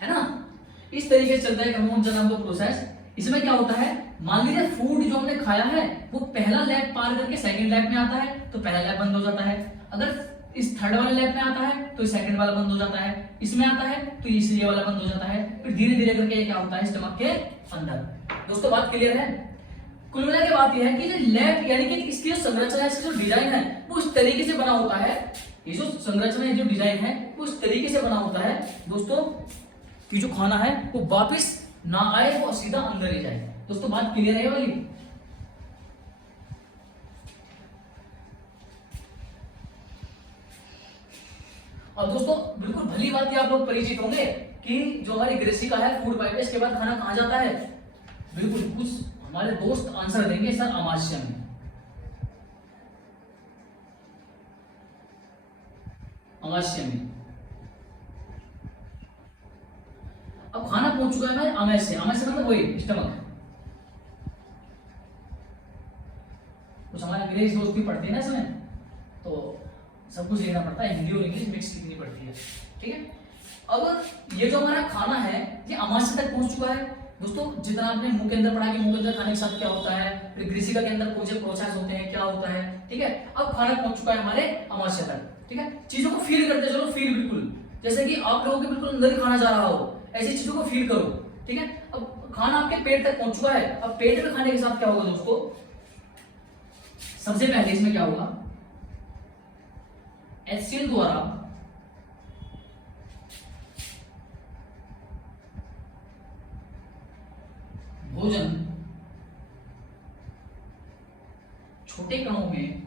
है ना, इस तरीके से चलता है कर्मकुंचन नाम का प्रोसेस। इसमें क्या होता है? मान लीजिए फूड जो हमने खाया है वो पहला लैब पार करके सेकंड लैब में आता है तो पहला लैब बंद हो जाता है। अगर इस थर्ड वाले लैब में आता है तो सेकंड वाला बंद हो जाता है, इसमें आता है तो ये वाला बंद हो जाता है। फिर धीरे धीरे करके क्या होता है स्टमक के अंदर। दोस्तों बात क्लियर है? कुल मिला के बात यह है कि जो लैब यानी कि इसकी जो संरचना है, इसकी जो डिजाइन है वो इस तरीके से बना होता है, ये जो संरचना है, जो डिजाइन है वो इस तरीके से बना होता है दोस्तों कि जो खाना है वो वापस ना आए, वो सीधा अंदर ही जाए। दोस्तों बात क्लियर है वाली? और दोस्तों बिल्कुल भली बात आप लोग परिचित होंगे कि जो हमारी ग्रेसिका है, फूड पाइप है, इसके बाद खाना कहां जाता है? बिल्कुल कुछ हमारे दोस्त आंसर देंगे सर अमाशय में। अमाशय में अब खाना पहुंच चुका है हमारे अमाशय, अमाशय मतलब वही स्टमक। कुछ हमारे अंग्रेज दोस्त भी पढ़ते हैं ना इसमें, तो सब कुछ लिखना पड़ता है, हिंदी और इंग्लिश मिक्स लिखनी पड़ती है। ठीक है। अब ये जो हमारा खाना है ये अमाशय तक पहुंच चुका है दोस्तों। जितना आपने मुंह के अंदर पढ़ा कि मुंह के अंदर खाने के साथ क्या होता है, फिर ग्रेसिका के अंदर कौन से प्रोसेस होते हैं, क्या होता है। ठीक है। अब खाना पहुंच चुका है हमारे अमाशय तक। ठीक है। चीजों को फील करते चलो, फील बिल्कुल जैसे कि आप लोगों के बिल्कुल अंदर ही खाना जा रहा हो, ऐसी चीजों को फील करो। ठीक है। अब खाना आपके पेट तक पहुंच चुका है। अब पेट में खाने के साथ क्या होगा दोस्तों? सबसे पहले इसमें क्या होगा? HCl द्वारा भोजन छोटे कणों में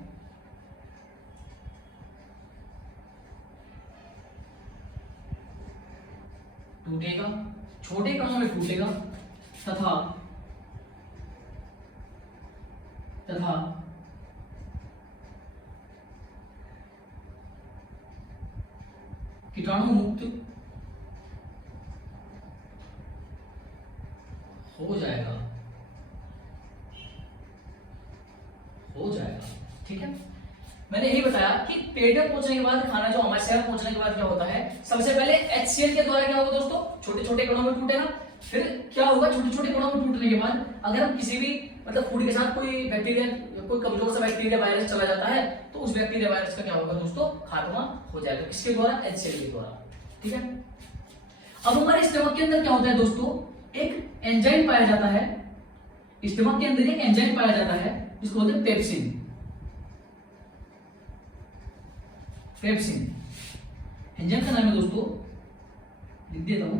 टूटेगा, छोटे कणों में टूटेगा तथा कीटाणु मुक्त हो जाएगा। ठीक है। मैंने यही बताया कि पेट में पहुंचने के बाद खाना जो अमाशय में पहुंचने के बाद क्या होता है, सबसे पहले HCl के द्वारा क्या होगा दोस्तों? छोटे छोटे कणों में टूटेगा। फिर क्या होगा? छोटे छोटे कणों में टूटने के बाद अगर हम किसी भी मतलब फूड के साथ कोई बैक्टीरिया, कोई कमजोर सा बैक्टीरिया वायरस चला जाता है तो उस बैक्टीरिया वायरस का क्या होगा दोस्तों? खात्मा हो जाएगा। किसके द्वारा? HCl के द्वारा। ठीक है। अब हमारे स्टमक के अंदर क्या होता है दोस्तों? एक एंजाइम पाया जाता है, स्टमक के अंदर एक एंजाइम पाया जाता है जिसको बोलते हैं पेप्सिन। पेप्सिन एंजाइम का नाम है दोस्तों, लिख देता हूं।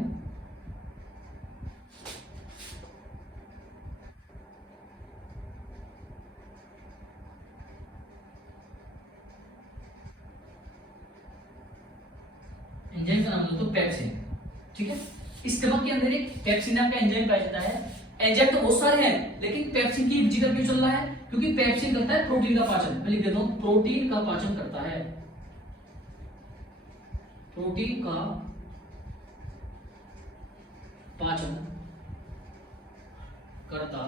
एंजाइम का नाम दोस्तों पेप्सिन। ठीक है। स्टमक के अंदर एक पेप्सिन नाम का एंजाइम पाया जाता है। एंजाइम तो बहुत सारे हैं लेकिन पेप्सिन की जिक्र क्यों चल रहा है? क्योंकि पेप्सिन करता है प्रोटीन का पाचन। मैं लिख देता हूं, प्रोटीन का पाचन करता है, प्रोटीन का पाचन करता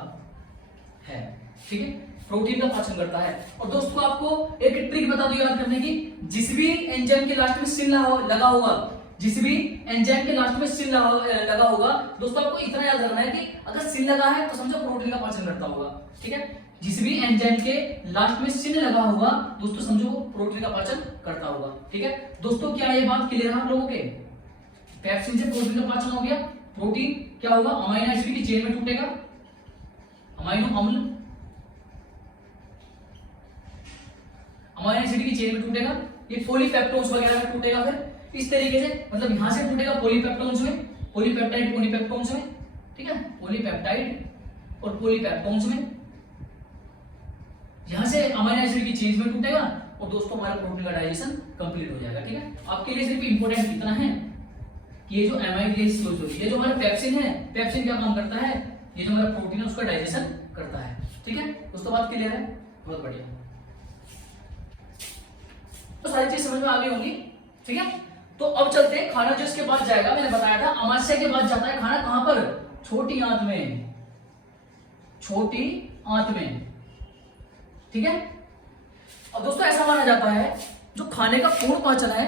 है। ठीक है। प्रोटीन का पाचन करता है। और दोस्तों आपको एक ट्रिक बता दूं याद करने की, जिस भी एंजाइम के लास्ट में सिन लगा होगा, जिस भी एंजाइम के लास्ट में सिन लगा होगा दोस्तों, आपको इतना याद रखना है कि अगर सिन लगा है तो समझो प्रोटीन का पाचन करता होगा। ठीक है। जिस भी एंजाइम के लास्ट में सिन लगा होगा दोस्तों, समझो वो प्रोटीन का पाचन करता होगा। ठीक है दोस्तों, क्या ये बात क्लियर है आप लोगों के? पेप्सिन से प्रोटीन का पाचन हो गया। प्रोटीन क्या होगा? अमीनो एसिड की चेन में टूटेगा, अमीनो अम्ल अमीनो एसिड की चेन में टूटेगा। ये पॉलीपेप्टोन्स वगैरह में टूटेगा। फिर इस तरीके से मतलब यहां से टूटेगा पॉलीपेप्टोन्स में, पॉलीपेप्टाइड पॉलीपेप्टोन्स में, ठीक है, पॉलीपेप्टाइड और पॉलीपेप्टोन्स में, यहां से अमीनो एसिड की चेंज में टूटेगा और दोस्तों हमारा प्रोटीन का डाइजेशन कंप्लीट हो जाएगा, ठीक है। आपके लिए सिर्फ इंपॉर्टेंट इतना है कि ये जो एमाइलेज, ये जो हमारा पेप्सिन है, पेप्सिन क्या काम करता है, ये जो हमारा प्रोटीन है उसका डाइजेशन करता है, ठीक है। दोस्तों बात क्लियर है, बहुत बढ़िया। तो सारी चीज समझ में आ गई होंगी, ठीक है। तो अब चलते हैं, खाना जो इसके बाद जाएगा, मैंने बताया था अमाशय के बाद जाता है खाना कहां पर, छोटी आंत में, छोटी आंत में, ठीक है। अब दोस्तों ऐसा माना जाता है जो खाने का पूर्ण पाचन है,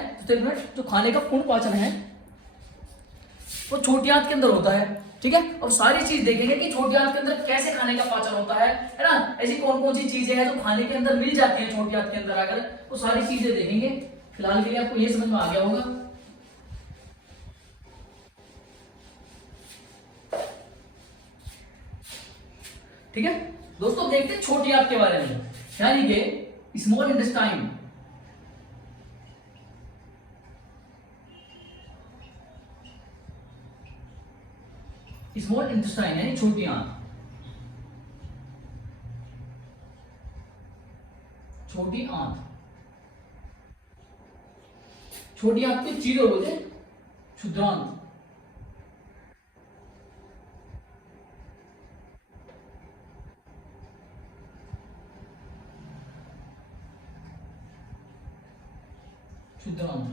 जो खाने का पूर्ण पाचन है वो छोटी आंत के अंदर होता है, ठीक है। अब सारी चीज देखेंगे कि छोटी आंत के अंदर कैसे खाने का पाचन होता है ना, ऐसी कौन कौन सी चीजें हैं जो खाने के अंदर मिल जाती हैं छोटी आंत के अंदर आकर, वो सारी चीजें देखेंगे। फिलहाल के लिए आपको ये समझ में आ गया होगा, ठीक है। दोस्तों देखते हैं छोटी आंत के बारे में, यानी कि स्मॉल इंटेस्टाइन, स्मॉल इंटेस्टाइन यानी छोटी आंत, छोटी आंत, छोटी आंत की चीज और बोलते हैं क्षुद्रांत, क्षुद्रांत,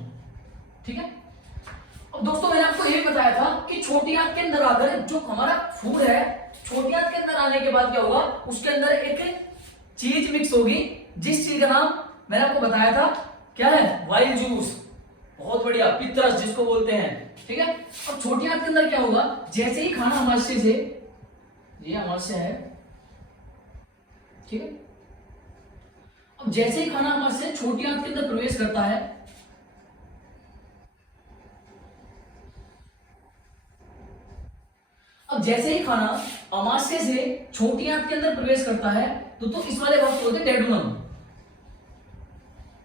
ठीक है। अब दोस्तों मैंने आपको ये बताया था कि छोटी आंत के अंदर आकर जो हमारा फूड है, छोटी आंत के अंदर आने के बाद क्या होगा, उसके अंदर एक चीज मिक्स होगी, जिस चीज का नाम मैंने आपको बताया था क्या है, वाइल जूस, बहुत बढ़िया, पित्रस जिसको बोलते हैं, ठीक है। अब छोटी आंत के अंदर क्या होगा, जैसे ही खाना अमाशय से, ये अमाशय है, ठीक है। अब जैसे ही खाना अमाशय छोटी आंत के अंदर प्रवेश करता है, अब जैसे ही खाना अमाशय से छोटी आंत के अंदर प्रवेश करता है तो इस वाले भाग को बोलते हैं डेडुनम,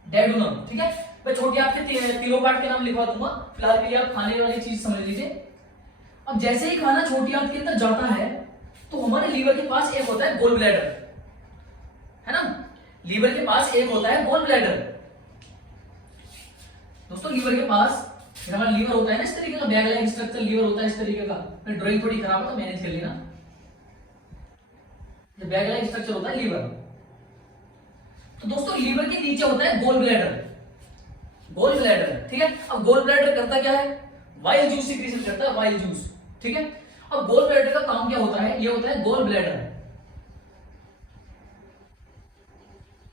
डेडुनम, ठीक है। मैं छोटी आंत के तीनों पार्ट के नाम लिखवा दूंगा, फिलहाल के लिए आप खाने वाली चीज समझ लीजिए। अब जैसे ही खाना छोटी आंत के अंदर जाता है तो हमारे लीवर के पास एक होता है गोल ब्लैडर, है ना, लीवर के पास एक होता है गोल ब्लैडर। दोस्तों लीवर के पास हमारा लीवर होता है ना इस तरीके का, बैग लाइक स्ट्रक्चर लीवर होता है इस तरीके का, ड्राइंग थोड़ी खराब है तो मैनेज कर लेना, ये बैग लाइक स्ट्रक्चर होता है लीवर। तो दोस्तों लीवर के नीचे होता है गोल ब्लैडर, गोल ब्लैडर, ठीक है। अब गोल ब्लैडर करता क्या है, वाइल जूस सिक्रीशन करता है, वाइल जूस, ठीक है। अब गोल ब्लैडर का काम क्या होता है, ये होता है गोल ब्लैडर,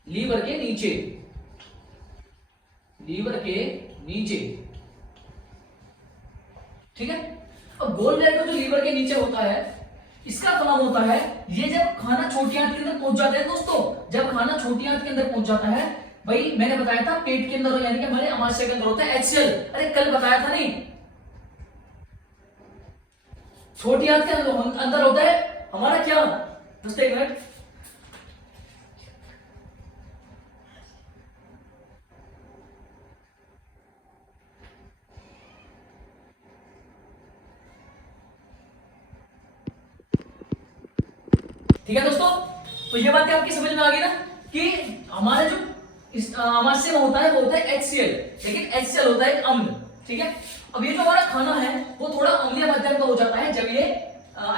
लीवर के नीचे, लीवर के नीचे, ठीक है। अब गोल ब्लैडर जो लीवर के नीचे होता है, इसका काम होता है, ये जब खाना छोटी आंत के अंदर पहुंच जाता है दोस्तों, जब खाना छोटी आंत के अंदर पहुंच जाता है, भाई मैंने बताया था पेट के अंदर यानी कि हमारे अमाशय के अंदर होता है HCl, अरे कल बताया था नहीं, छोटी आंत के अंदर होता है हमारा क्या, दोस्तों एक मिनट, ठीक है दोस्तों। तो ये बात आपकी समझ में आ गई ना कि हमारे जो अमाशय में होता है वो होता है HCl, लेकिन HCl होता है अम्ल, ठीक है। अब ये जो हमारा खाना है वो थोड़ा अम्लीय माध्यम का हो जाता है जब ये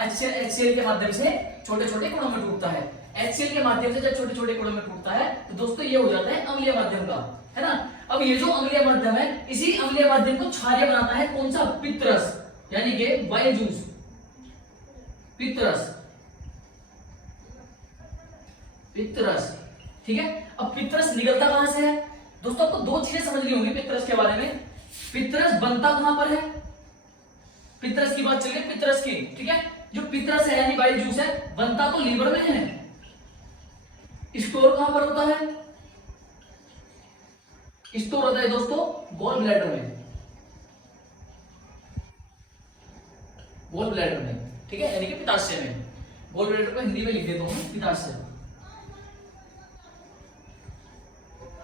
HCl के माध्यम से छोटे छोटे गुणों में टूटता है, HCl के माध्यम से जब छोटे छोटे गुणों में टूटता है तो दोस्तों ये हो जाता है अम्लीय माध्यम का, है ना। अब ये जो अम्लीय माध्यम है, इसी अम्लीय माध्यम को क्षारीय बनाता है कौन सा, पित्तरस, यानी कि वाइल जूस, पित्तरस, पित्तरस, ठीक है। अब पित्तरस निकलता कहां से है दोस्तों, आपको दो चीजें समझनी होंगी पित्तरस के बारे में। पित्तरस बनता कहां पर है, पित्तरस की बात चलिए, पित्तरस की, ठीक है। जो पित्तरस है यानी बाइल जूस है, बनता तो लीवर में है, स्टोर कहां पर होता है, स्टोर होता है दोस्तों गॉल ब्लैडर में, गॉल ब्लैडर में, ठीक है, यानी कि पित्ताशय में। गॉल ब्लैडर को हिंदी में लिख देता हूं पित्ताशय,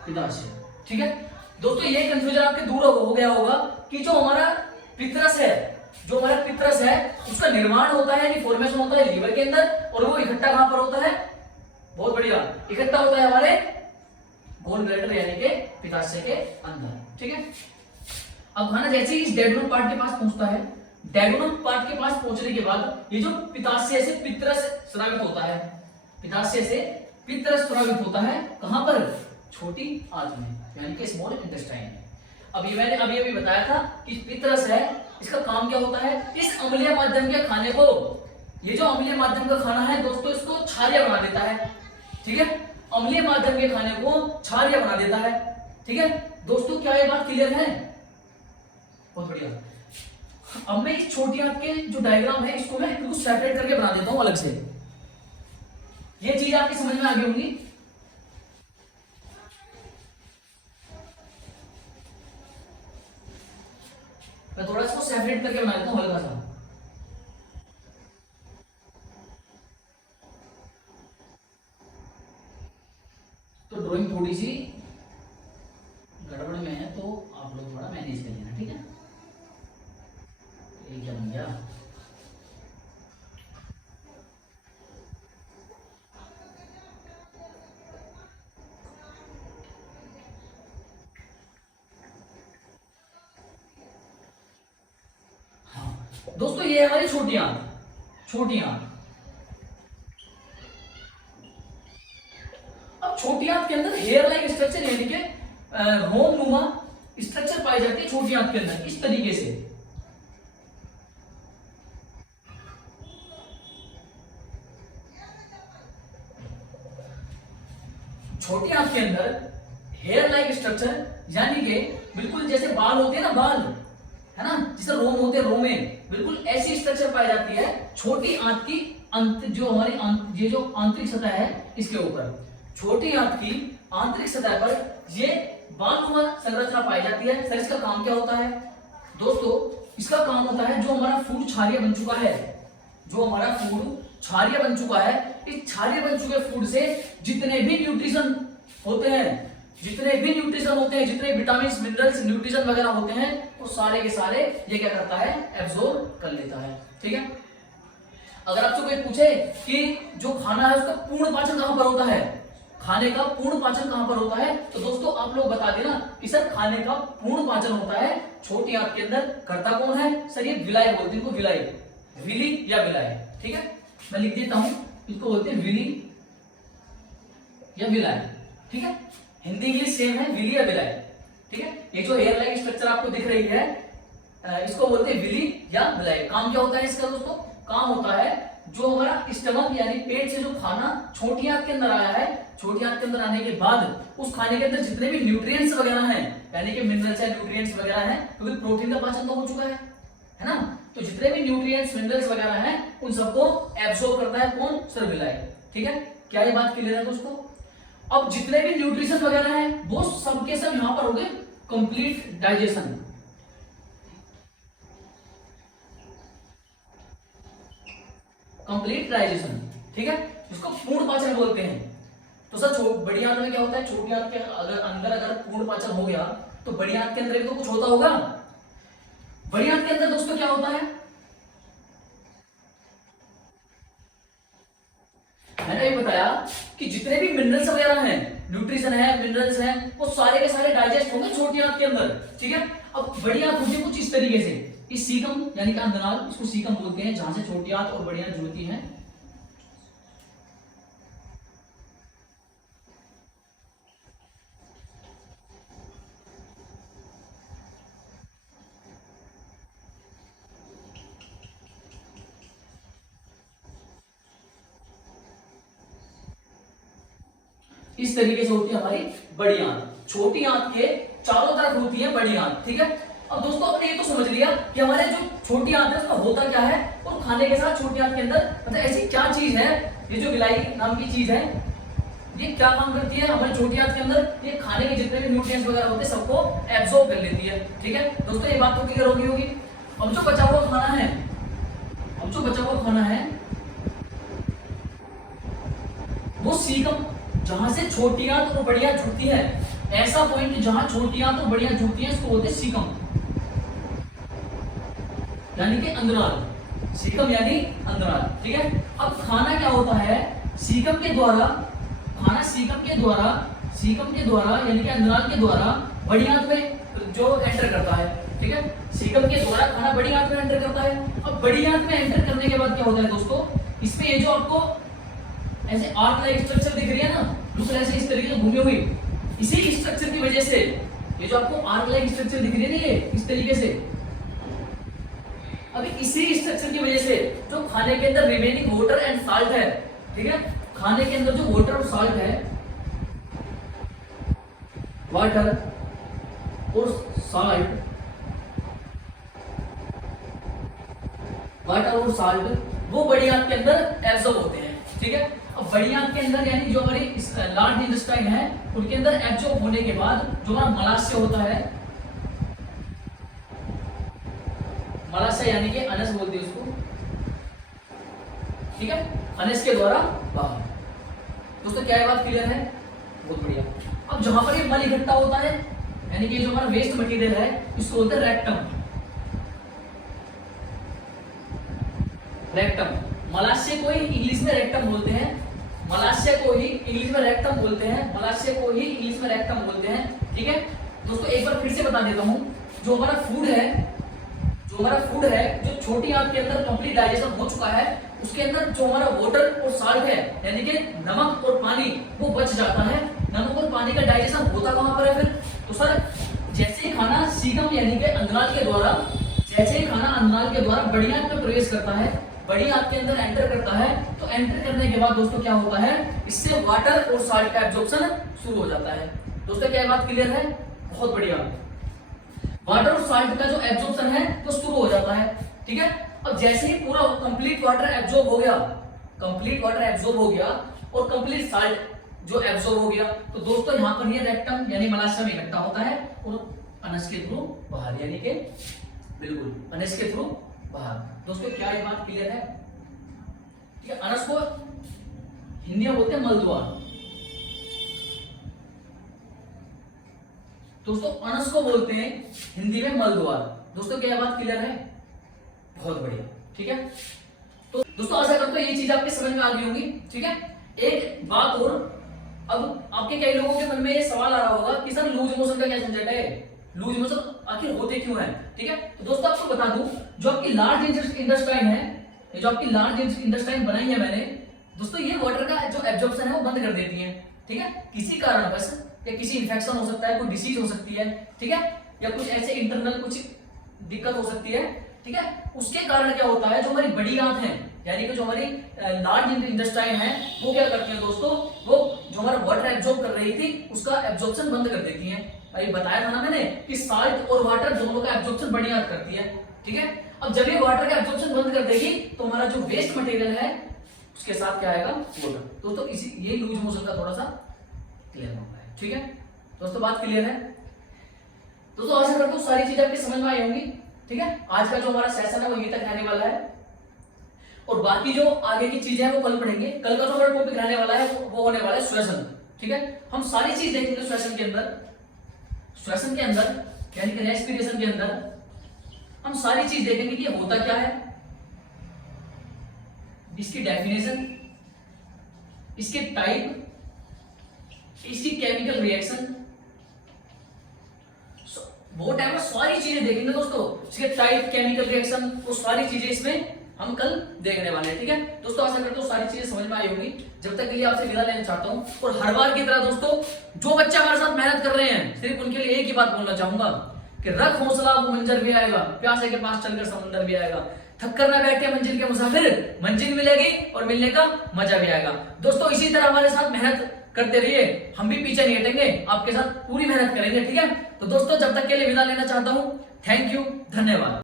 पित्ताशय, ठीक है। दोस्तों ये कंफ्यूजन आपके दूर हो गया होगा कि जो हमारा पित्तरस है जो हमारा पित्रस है उसका निर्माण होता है, यानी फॉर्मेशन होता है लीवर के अंदर, और वो इकट्ठा कहां पर होता है? बहुत बढ़िया, इकट्ठा होता है हमारे गोल ब्लैडर यानी कि पित्ताशय के अंदर। ठीक है, अब खाना जैसे ही इस डेडोनम पार्ट के पास पहुंचता है, डेडोनम पार्ट के पास पहुंचने के बाद ये जो पित्ताशय से पित्रस स्रावित होता है, पित्ताशय से पित्रस स्रावित होता है कहां पर? छोटी आंत में, यानी कि स्मॉल इंटेस्टाइन में। अभी मैंने अभी बताया था कि पित्रस है, इसका काम क्या होता है? इस अम्लीय माध्यम के खाने को, ये जो अम्लीय माध्यम का खाना है दोस्तों, इसको क्षारीय बना देता है। ठीक है, अम्लीय माध्यम के खाने को क्षारीय बना देता है। ठीक है दोस्तों, क्या ये बात क्लियर है? बहुत बढ़िया। अब मैं इस छोटी आंत के जो डायग्राम है इसको मैं बिल्कुल सेपरेट करके बना देता हूं अलग से। ये चीज आपकी समझ में आ गई होंगी। मैं थोड़ा इसको सेपरेट करके बना देता हूं हल्का सा। तो ड्राइंग थोड़ी सी गड़बड़ में है, तो आप लोग थोड़ा मैनेज कर लेना। ठीक है, ये क्या बन गया? दोस्तों ये है हमारी छोटी आंत, छोटी आंत। अब छोटी आंत के अंदर हेयर लाइक स्ट्रक्चर यानी कि रोम नुमा स्ट्रक्चर पाई जाती है छोटी आंत के अंदर इस तरीके से। छोटी आंत के अंदर हेयर लाइक स्ट्रक्चर यानी कि बिल्कुल जैसे बाल होते हैं ना, बाल है ना, जैसे रोम होते हैं, रोमे, बिल्कुल ऐसी स्ट्रक्चर पाई जाती है छोटी आंत की जो हमारी ये जो आंतरिक सतह है इसके ऊपर। छोटी आंत की आंतरिक सतह पर ये बालनुमा संरचना पाई जाती है। सर इसका काम क्या होता है? दोस्तों इसका काम होता है, जो हमारा फूड क्षारीय बन चुका है, जो हमारा फूड क्षारीय बन चुका है, इस क्षारीय बन चुके फूड से जितने भी न्यूट्रिशन होते हैं, जितने जितने विटामिन मिनरल्स न्यूट्रिशन वगैरह होते हैं, वो सारे के सारे ये क्या करता है? एब्जॉर्ब कर लेता है। ठीक है, अगर आपसे कोई पूछे कि जो खाना है उसका पूर्ण पाचन कहां पर होता है, खाने का पूर्ण पाचन कहां पर होता है, तो दोस्तों आप लोग बता देना कि सर खाने का पूर्ण पाचन होता है छोटी आंत के अंदर। करता कौन है? सर ये विलाय बोलते हैं, इनको विलाय, विली या विलाय। ठीक है, मैं लिख देता हूं, इसको बोलते हैं विली या विलाय। ठीक है, हिंदी इंग्लिश सेम है, विली या विलाय। ठीक है, ये जो हेयर लाइक स्ट्रक्चर आपको दिख रही है इसको बोलते हैं विली या विलाय। काम क्या होता है इसका दोस्तों? काम होता है जो हमारा स्टमक यानी पेट से जो खाना छोटी आंत के अंदर आया है, छोटी आंत के अंदर आने के बाद उस खाने के अंदर जितने भी न्यूट्रिएंट्स वगैरह हैं, यानी कि मिनरल्स या न्यूट्रिएंट्स वगैरह हैं, क्योंकि प्रोटीन का पाचन तो हो चुका है ना, तो जितने भी न्यूट्रिएंट्स मिनरल्स वगैरह हैं उन सबको एब्सॉर्ब करता है कौन? सर विलाय। ठीक है, क्या ये बात क्लियर है दोस्तों? अब जितने भी न्यूट्रिशन वगैरह हैं वो सबके सब यहां पर हो गए कंप्लीट डाइजेशन। Complete digestion. ठीक है, इसको पूर्ण पाचन बोलते हैं। तो सर बड़ी आंत में क्या होता है? छोटी आंत के अगर पूर्ण पाचन हो गया तो बड़ी आंत के अंदर भी तो कुछ होता होगा। बड़ी आंत के अंदर दोस्तों क्या होता है? मैंने ये बताया कि जितने भी मिनरल्स वगैरह हैं, न्यूट्रिशन है, मिनरल्स हैं, वो सारे के सारे डाइजेस्ट होंगे छोटी आंत के अंदर। ठीक है, अब बड़ी आंत होती है कुछ इस तरीके से, इस सीकम यानी कि अंधनाल, इसको सीकम बोलते हैं, जहां से छोटी आंत और बड़ी आंत जुड़ती हैं। इस तरीके से होती है हमारी बड़ी आंत। छोटी आंत के चारों तरफ होती है बड़ी आंत। ठीक है, अब दोस्तों आपने ये तो समझ लिया कि हमारे जो छोटी आंत है उसका होता क्या है, और खाने के साथ छोटी आंत के अंदर मतलब ऐसी क्या चीज है, ये जो विलाई नाम की चीज है, ये क्या काम करती है हमारी छोटी आंत के अंदर? ये खाने के जितने भी न्यूट्रिएंट्स वगैरह होते हैं सबको एब्सॉर्ब कर लेती है। ठीक है दोस्तों, ये बात तो क्लियर होगी। अब जो बचा हुआ खाना है, वो सीकम, जहां से छोटी आंत और बड़ी आंत जुड़ती है, ऐसा पॉइंट जहां छोटी आंत और बड़ी आंत जुड़ती है इसको बोलते हैं सीकम। यानी कि अंदराल, सीकम यानी अंदराल, ठीक है। अब खाना क्या होता है, सीकम के द्वारा, खाना सीकम के द्वारा यानी कि अंदराल के द्वारा बड़ी आंत में जो एंटर करता है, ठीक है। सीकम के द्वारा खाना बड़ी आंत में एंटर करता है। अब बड़ी आंत में एंटर करने के बाद क्या होता है दोस्तों, इसमें ये जो आपको ऐसे आर्क लाइक स्ट्रक्चर दिख रही है ना, बिल्कुल ऐसे इस तरीके से घूमी हुई, इसी स्ट्रक्चर की वजह से, ये जो आपको आर्क लाइक स्ट्रक्चर दिख रही है ना, ये इस तरीके से, अभी इसी स्ट्रक्चर की वजह से जो खाने के अंदर रिमेनिंग वाटर एंड साल्ट है, ठीक है, खाने के अंदर जो वाटर और साल्ट है, वाटर और साल्ट वो बड़ी आंत के अंदर एब्जॉर्ब होते हैं, ठीक है। अब बड़ी आंत के अंदर यानी जो हमारी लार्ज इंटेस्टाइन है उनके अंदर एब्जॉर्ब होने के बाद जो हमारा मलाशय होता है, मलाशय यानी कि अनस बोलते हैं उसको, ठीक है, अनस के द्वारा बाहर। दोस्तों क्या ये बात क्लियर है? बहुत बढ़िया। अब जहां पर ये मल इकट्ठा होता है यानी कि जो हमारा वेस्ट मटेरियल है इसको बोलते हैं रेक्टम। रेक्टम, मलाशय को ही इंग्लिश में रेक्टम बोलते हैं, मलाशय को ही इंग्लिश में रेक्टम बोलते हैं, मलाशय को ही इंग्लिश में रेक्टम बोलते हैं, ठीक है। दोस्तों एक बार फिर से बता देता हूं, जो हमारा फूड है, जो छोटी आंत के अंदर कंप्लीट डाइजेशन हो चुका है, उसके अंदर जो हमारा वाटर और साल्ट है यानी कि नमक और पानी वो बच जाता है। नमक और पानी का डाइजेशन होता कहां पर है फिर? तो सर जैसे ही खाना सीकम यानी कि अंदराल के द्वारा, जैसे ही खाना अंदराल के द्वारा बड़ी आंत में प्रवेश करता है, बड़ी आंत के अंदर एंटर करता है, तो एंटर करने के बाद दोस्तों क्या होता है, इससे वाटर और साल्ट का एब्जॉर्प्शन शुरू हो जाता है। दोस्तों क्या बात क्लियर है? बहुत बढ़िया। वाटर और साल्ट का जो एब्जॉर्प्शन है तो शुरू हो जाता है, ठीक है। अब जैसे ही पूरा कंप्लीट वाटर एब्जॉर्ब हो गया, और कंप्लीट साल्ट जो एब्जॉर्ब हो गया, तो दोस्तों यहाँ पर ये रेक्टम यानी मलाशय में इकट्ठा होता है और अनस के थ्रू बाहर, यानी कि बिल्कुल अनस के थ्रू बाहर। दोस्तों क्या ये बात क्लियर है? ठीक है, अनस को हिंदी में बोलते हैं मलद्वार। दोस्तों अनस को बोलते हैं हिंदी में मलद्वार। दोस्तों क्या बात क्लियर है? बहुत बढ़िया, ठीक है। तो दोस्तों आशा करता हूं ये चीज आपके समझ में आ गई होगी, ठीक है। एक बात और, अब आपके कई लोगों के मन में ये सवाल आ रहा होगा कि सर लूज मोशन का क्या झंझट है, लूज मोशन आखिर होते क्यों है, ठीक है। तो दोस्तों आपको बता दूं, जो आपकी लार्ज इंटेस्टाइन है, ये जो आपकी लार्ज इंटेस्टाइन बनाई है मैंने, दोस्तों ये वाटर का जो एब्जॉर्प्शन है वो बंद कर देती है, ठीक है। किसी कारणवश, या किसी इन्फेक्शन हो सकता है, कोई डिसीज हो सकती है, ठीक है, या कुछ ऐसे इंटरनल कुछ दिक्कत हो सकती है, ठीक है। उसके कारण क्या होता है, जो हमारी बड़ी आंत है यानी कि जो हमारी लार्ज इंटेस्टाइन है वो क्या करती है दोस्तों, वो जो हमारा वाटर एब्जॉर्ब कर रही थी उसका एब्जॉर्प्शन बंद कर देती है। अभी बताया था ना मैंने कि साल्ट और वाटर दोनों का एब्जॉर्प्शन बड़ी आंत करती है, ठीक है। अब जब ये वाटर का एब्जॉर्प्शन बंद कर देगी तो हमारा जो वेस्ट मटेरियल है उसके साथ क्या आएगा, वाटर। दोस्तों इसी ये लूज मोशन का थोड़ा सा क्लियर होगा, ठीक है। दोस्तों बात क्लियर है? दोस्तों आशा करता हूं सारी चीजें आपके समझ में आई होंगी, ठीक है। आज का जो हमारा सेशन है वो यहीं तक रहने वाला है, और बाकी जो आगे की चीजें हैं वो कल पढ़ेंगे। कल का जो हमारा टॉपिक रहने वाला है वो होने वाला है श्वसन, ठीक है। हम सारी चीज देखेंगे श्वसन के अंदर यानी कि रेस्पिरेशन के अंदर हम सारी चीज देखेंगे कि होता क्या है, इसकी डेफिनेशन, इसके टाइप, इसकी केमिकल रिएक्शन, बहुत टाइम में सारी चीजें देखेंगे दोस्तों। इसके टाइप, केमिकल रिएक्शन, वो सारी चीजें इसमें हम कल देखने वाले हैं, ठीक है। दोस्तों आशा करता हूं सारी चीजें समझ में आई होंगी। जब तक के लिए आपसे विदा लेना चाहता हूं, और हर बार की तरह दोस्तों जो बच्चे हमारे साथ मेहनत कर रहे हैं सिर्फ उनके लिए एक ही बात बोलना चाहूंगा कि रख हौसला वो मंजर भी आएगा, प्यासे के पास चलकर समंदर भी आएगा, थक कर ना बैठे मंजिल के मुसाफिर, मंजिल मिलेगी और मिलने का मजा भी आएगा। दोस्तों इसी तरह हमारे साथ मेहनत करते रहिए, हम भी पीछे नहीं हटेंगे, आपके साथ पूरी मेहनत करेंगे, ठीक है। तो दोस्तों जब तक के लिए विदा लेना चाहता हूं, थैंक यू, धन्यवाद।